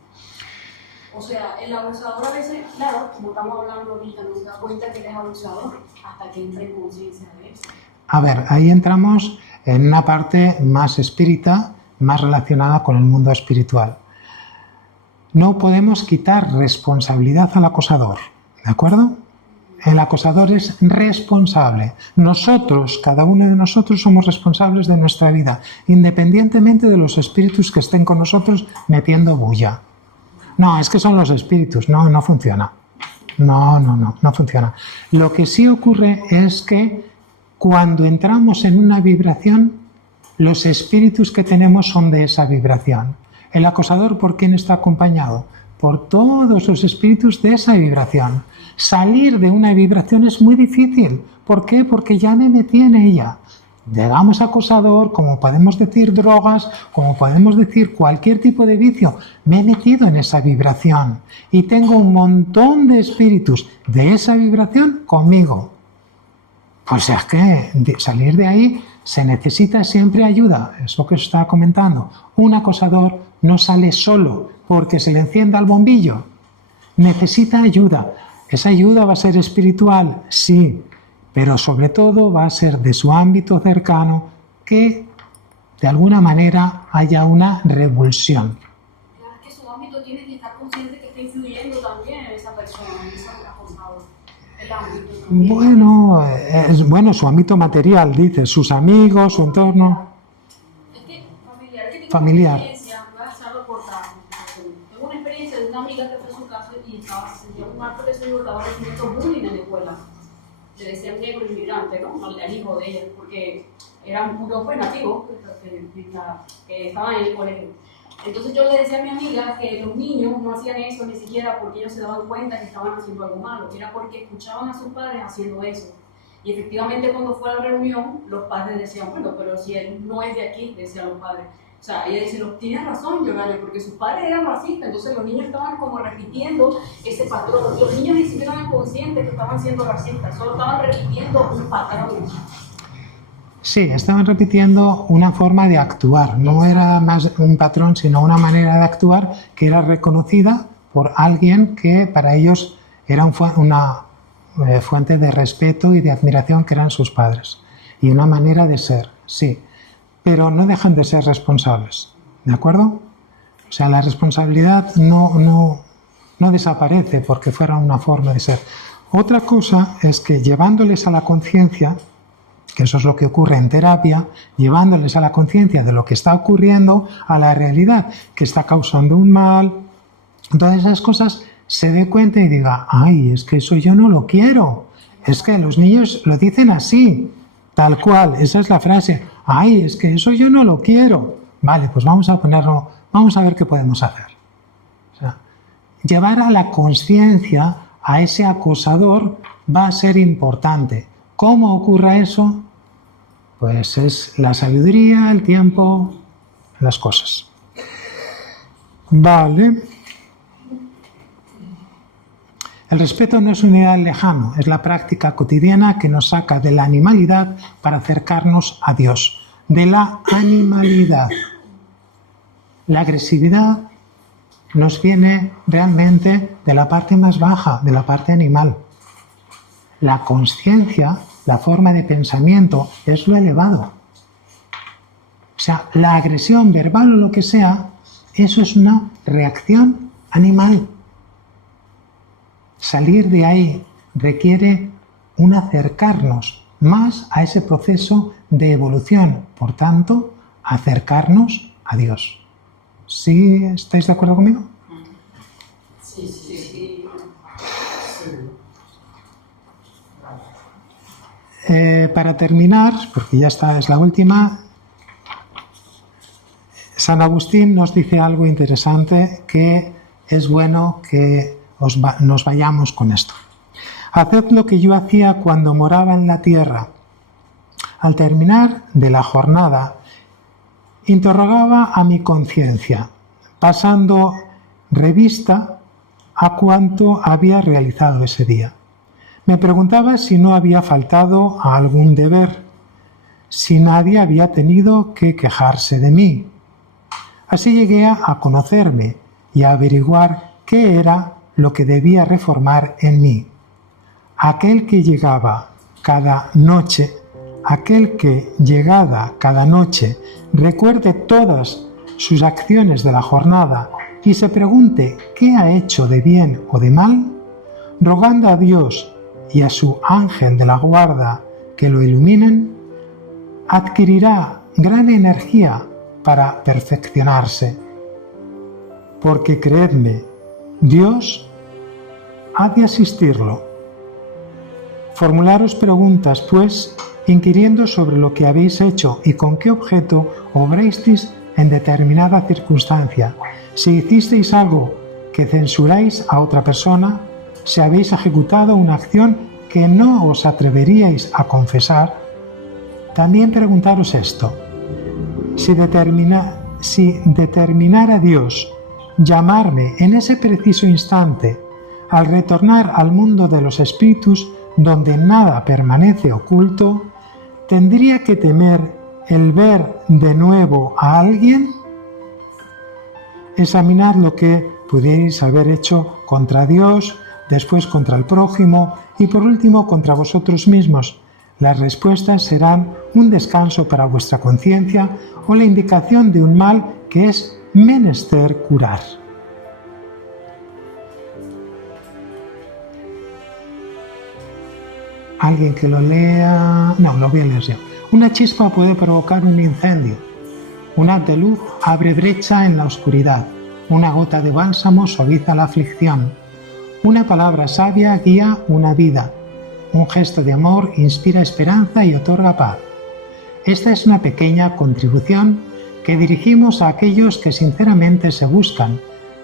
O sea, el abusador a veces, claro, como estamos hablando ahorita, no se da cuenta que él es abusador hasta que entra en conciencia de eso. A ver, ahí entramos en una parte más espírita, más relacionada con el mundo espiritual. No podemos quitar responsabilidad al acosador, ¿de acuerdo? El acosador es responsable. Nosotros, cada uno de nosotros, somos responsables de nuestra vida, independientemente de los espíritus que estén con nosotros metiendo bulla. No, es que son los espíritus. No, no funciona. No funciona. Lo que sí ocurre es que cuando entramos en una vibración, los espíritus que tenemos son de esa vibración. El acosador, ¿por quién está acompañado? Por todos los espíritus de esa vibración. Salir de una vibración es muy difícil. ¿Por qué? Porque ya me metí en ella. Digamos acosador, como podemos decir drogas, como podemos decir cualquier tipo de vicio, me he metido en esa vibración y tengo un montón de espíritus de esa vibración conmigo. Pues es que salir de ahí se necesita siempre ayuda, es lo que os estaba comentando. Un acosador no sale solo porque se le encienda el bombillo, necesita ayuda. ¿Esa ayuda va a ser espiritual? Sí. Pero sobre todo va a ser de su ámbito cercano, que de alguna manera haya una revulsión. Claro, es que su ámbito tiene que estar consciente que está influyendo también en esa persona, en ese acosador. El ámbito también. Bueno, su ámbito material, dice, sus amigos, su entorno. Es que familiar, que tengo Familiar. una experiencia, voy a hacerlo cortar. Tengo una experiencia de una amiga que fue a su casa y se sentía muy mal porque su hijo estaba recibiendo bullying en la escuela. Le decían negro inmigrante, ¿no? Al hijo de ella, porque eran puros nativos que estaban en el colegio. Entonces yo le decía a mi amiga que los niños no hacían eso ni siquiera porque ellos se daban cuenta que estaban haciendo algo malo, era porque escuchaban a sus padres haciendo eso. Y efectivamente cuando fue a la reunión, los padres decían, bueno, pero si él no es de aquí, decían los padres. O sea, ella dice, tienes razón, Yolanda, porque sus padres eran racistas, entonces los niños estaban como repitiendo ese patrón. Los niños ni siquiera eran conscientes que estaban siendo racistas, solo estaban repitiendo un patrón. Sí, estaban repitiendo una forma de actuar, no era más un patrón, sino una manera de actuar que era reconocida por alguien que para ellos era una fuente de respeto y de admiración, que eran sus padres. Y una manera de ser, sí. Pero no dejan de ser responsables, ¿de acuerdo? O sea, la responsabilidad no desaparece porque fuera una forma de ser. Otra cosa es que llevándoles a la conciencia, que eso es lo que ocurre en terapia, llevándoles a la conciencia de lo que está ocurriendo, a la realidad, que está causando un mal, todas esas cosas, se dé cuenta y diga, ay, es que eso yo no lo quiero, es que los niños lo dicen así, tal cual, esa es la frase, ay, es que eso yo no lo quiero. Vale, pues vamos a ponerlo, vamos a ver qué podemos hacer. O sea, llevar a la conciencia a ese acosador va a ser importante. ¿Cómo ocurra eso? Pues es la sabiduría, el tiempo, las cosas. Vale. El respeto no es un ideal lejano, es la práctica cotidiana que nos saca de la animalidad para acercarnos a Dios. De la animalidad. La agresividad nos viene realmente de la parte más baja, de la parte animal. La conciencia, la forma de pensamiento, es lo elevado. O sea, la agresión verbal o lo que sea, eso es una reacción animal. Salir de ahí requiere un acercarnos más a ese proceso de evolución, por tanto, acercarnos a Dios. ¿Sí estáis de acuerdo conmigo? Sí. Para terminar, porque ya esta es la última, San Agustín nos dice algo interesante que es bueno que nos vayamos con esto. Haced lo que yo hacía cuando moraba en la tierra. Al terminar de la jornada, interrogaba a mi conciencia. pasando revista a cuanto había realizado ese día. Me preguntaba si no había faltado a algún deber, si nadie había tenido que quejarse de mí. Así llegué a conocerme y a averiguar qué era lo que debía reformar en mí. Aquel que llegada cada noche recuerde todas sus acciones de la jornada y se pregunte qué ha hecho de bien o de mal, rogando a Dios y a su ángel de la guarda que lo iluminen, adquirirá gran energía para perfeccionarse. Porque creedme, Dios ha de asistirlo. Formularos preguntas, pues, inquiriendo sobre lo que habéis hecho y con qué objeto obrasteis en determinada circunstancia. Si hicisteis algo que censuráis a otra persona, si habéis ejecutado una acción que no os atreveríais a confesar, también preguntaros esto: si determinara Dios llamarme en ese preciso instante al retornar al mundo de los espíritus donde nada permanece oculto, ¿tendría que temer el ver de nuevo a alguien? Examinad lo que pudierais haber hecho contra Dios, después contra el prójimo y por último contra vosotros mismos. Las respuestas serán un descanso para vuestra conciencia o la indicación de un mal que es menester curar. ¿Alguien que lo lea? No, lo voy a leer yo. Una chispa puede provocar un incendio. Un haz de luz abre brecha en la oscuridad. Una gota de bálsamo suaviza la aflicción. Una palabra sabia guía una vida. Un gesto de amor inspira esperanza y otorga paz. Esta es una pequeña contribución que dirigimos a aquellos que sinceramente se buscan,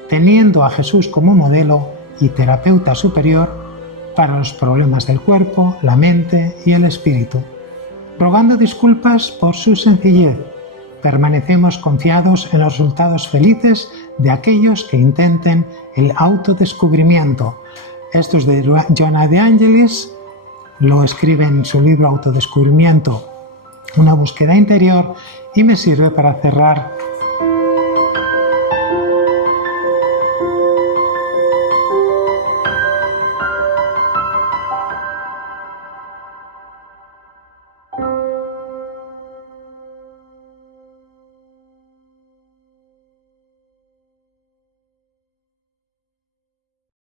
teniendo a Jesús como modelo y terapeuta superior para los problemas del cuerpo, la mente y el espíritu. Rogando disculpas por su sencillez, permanecemos confiados en los resultados felices de aquellos que intenten el autodescubrimiento. Esto es de Joanna de Angelis, lo escribe en su libro Autodescubrimiento, una búsqueda interior, y me sirve para cerrar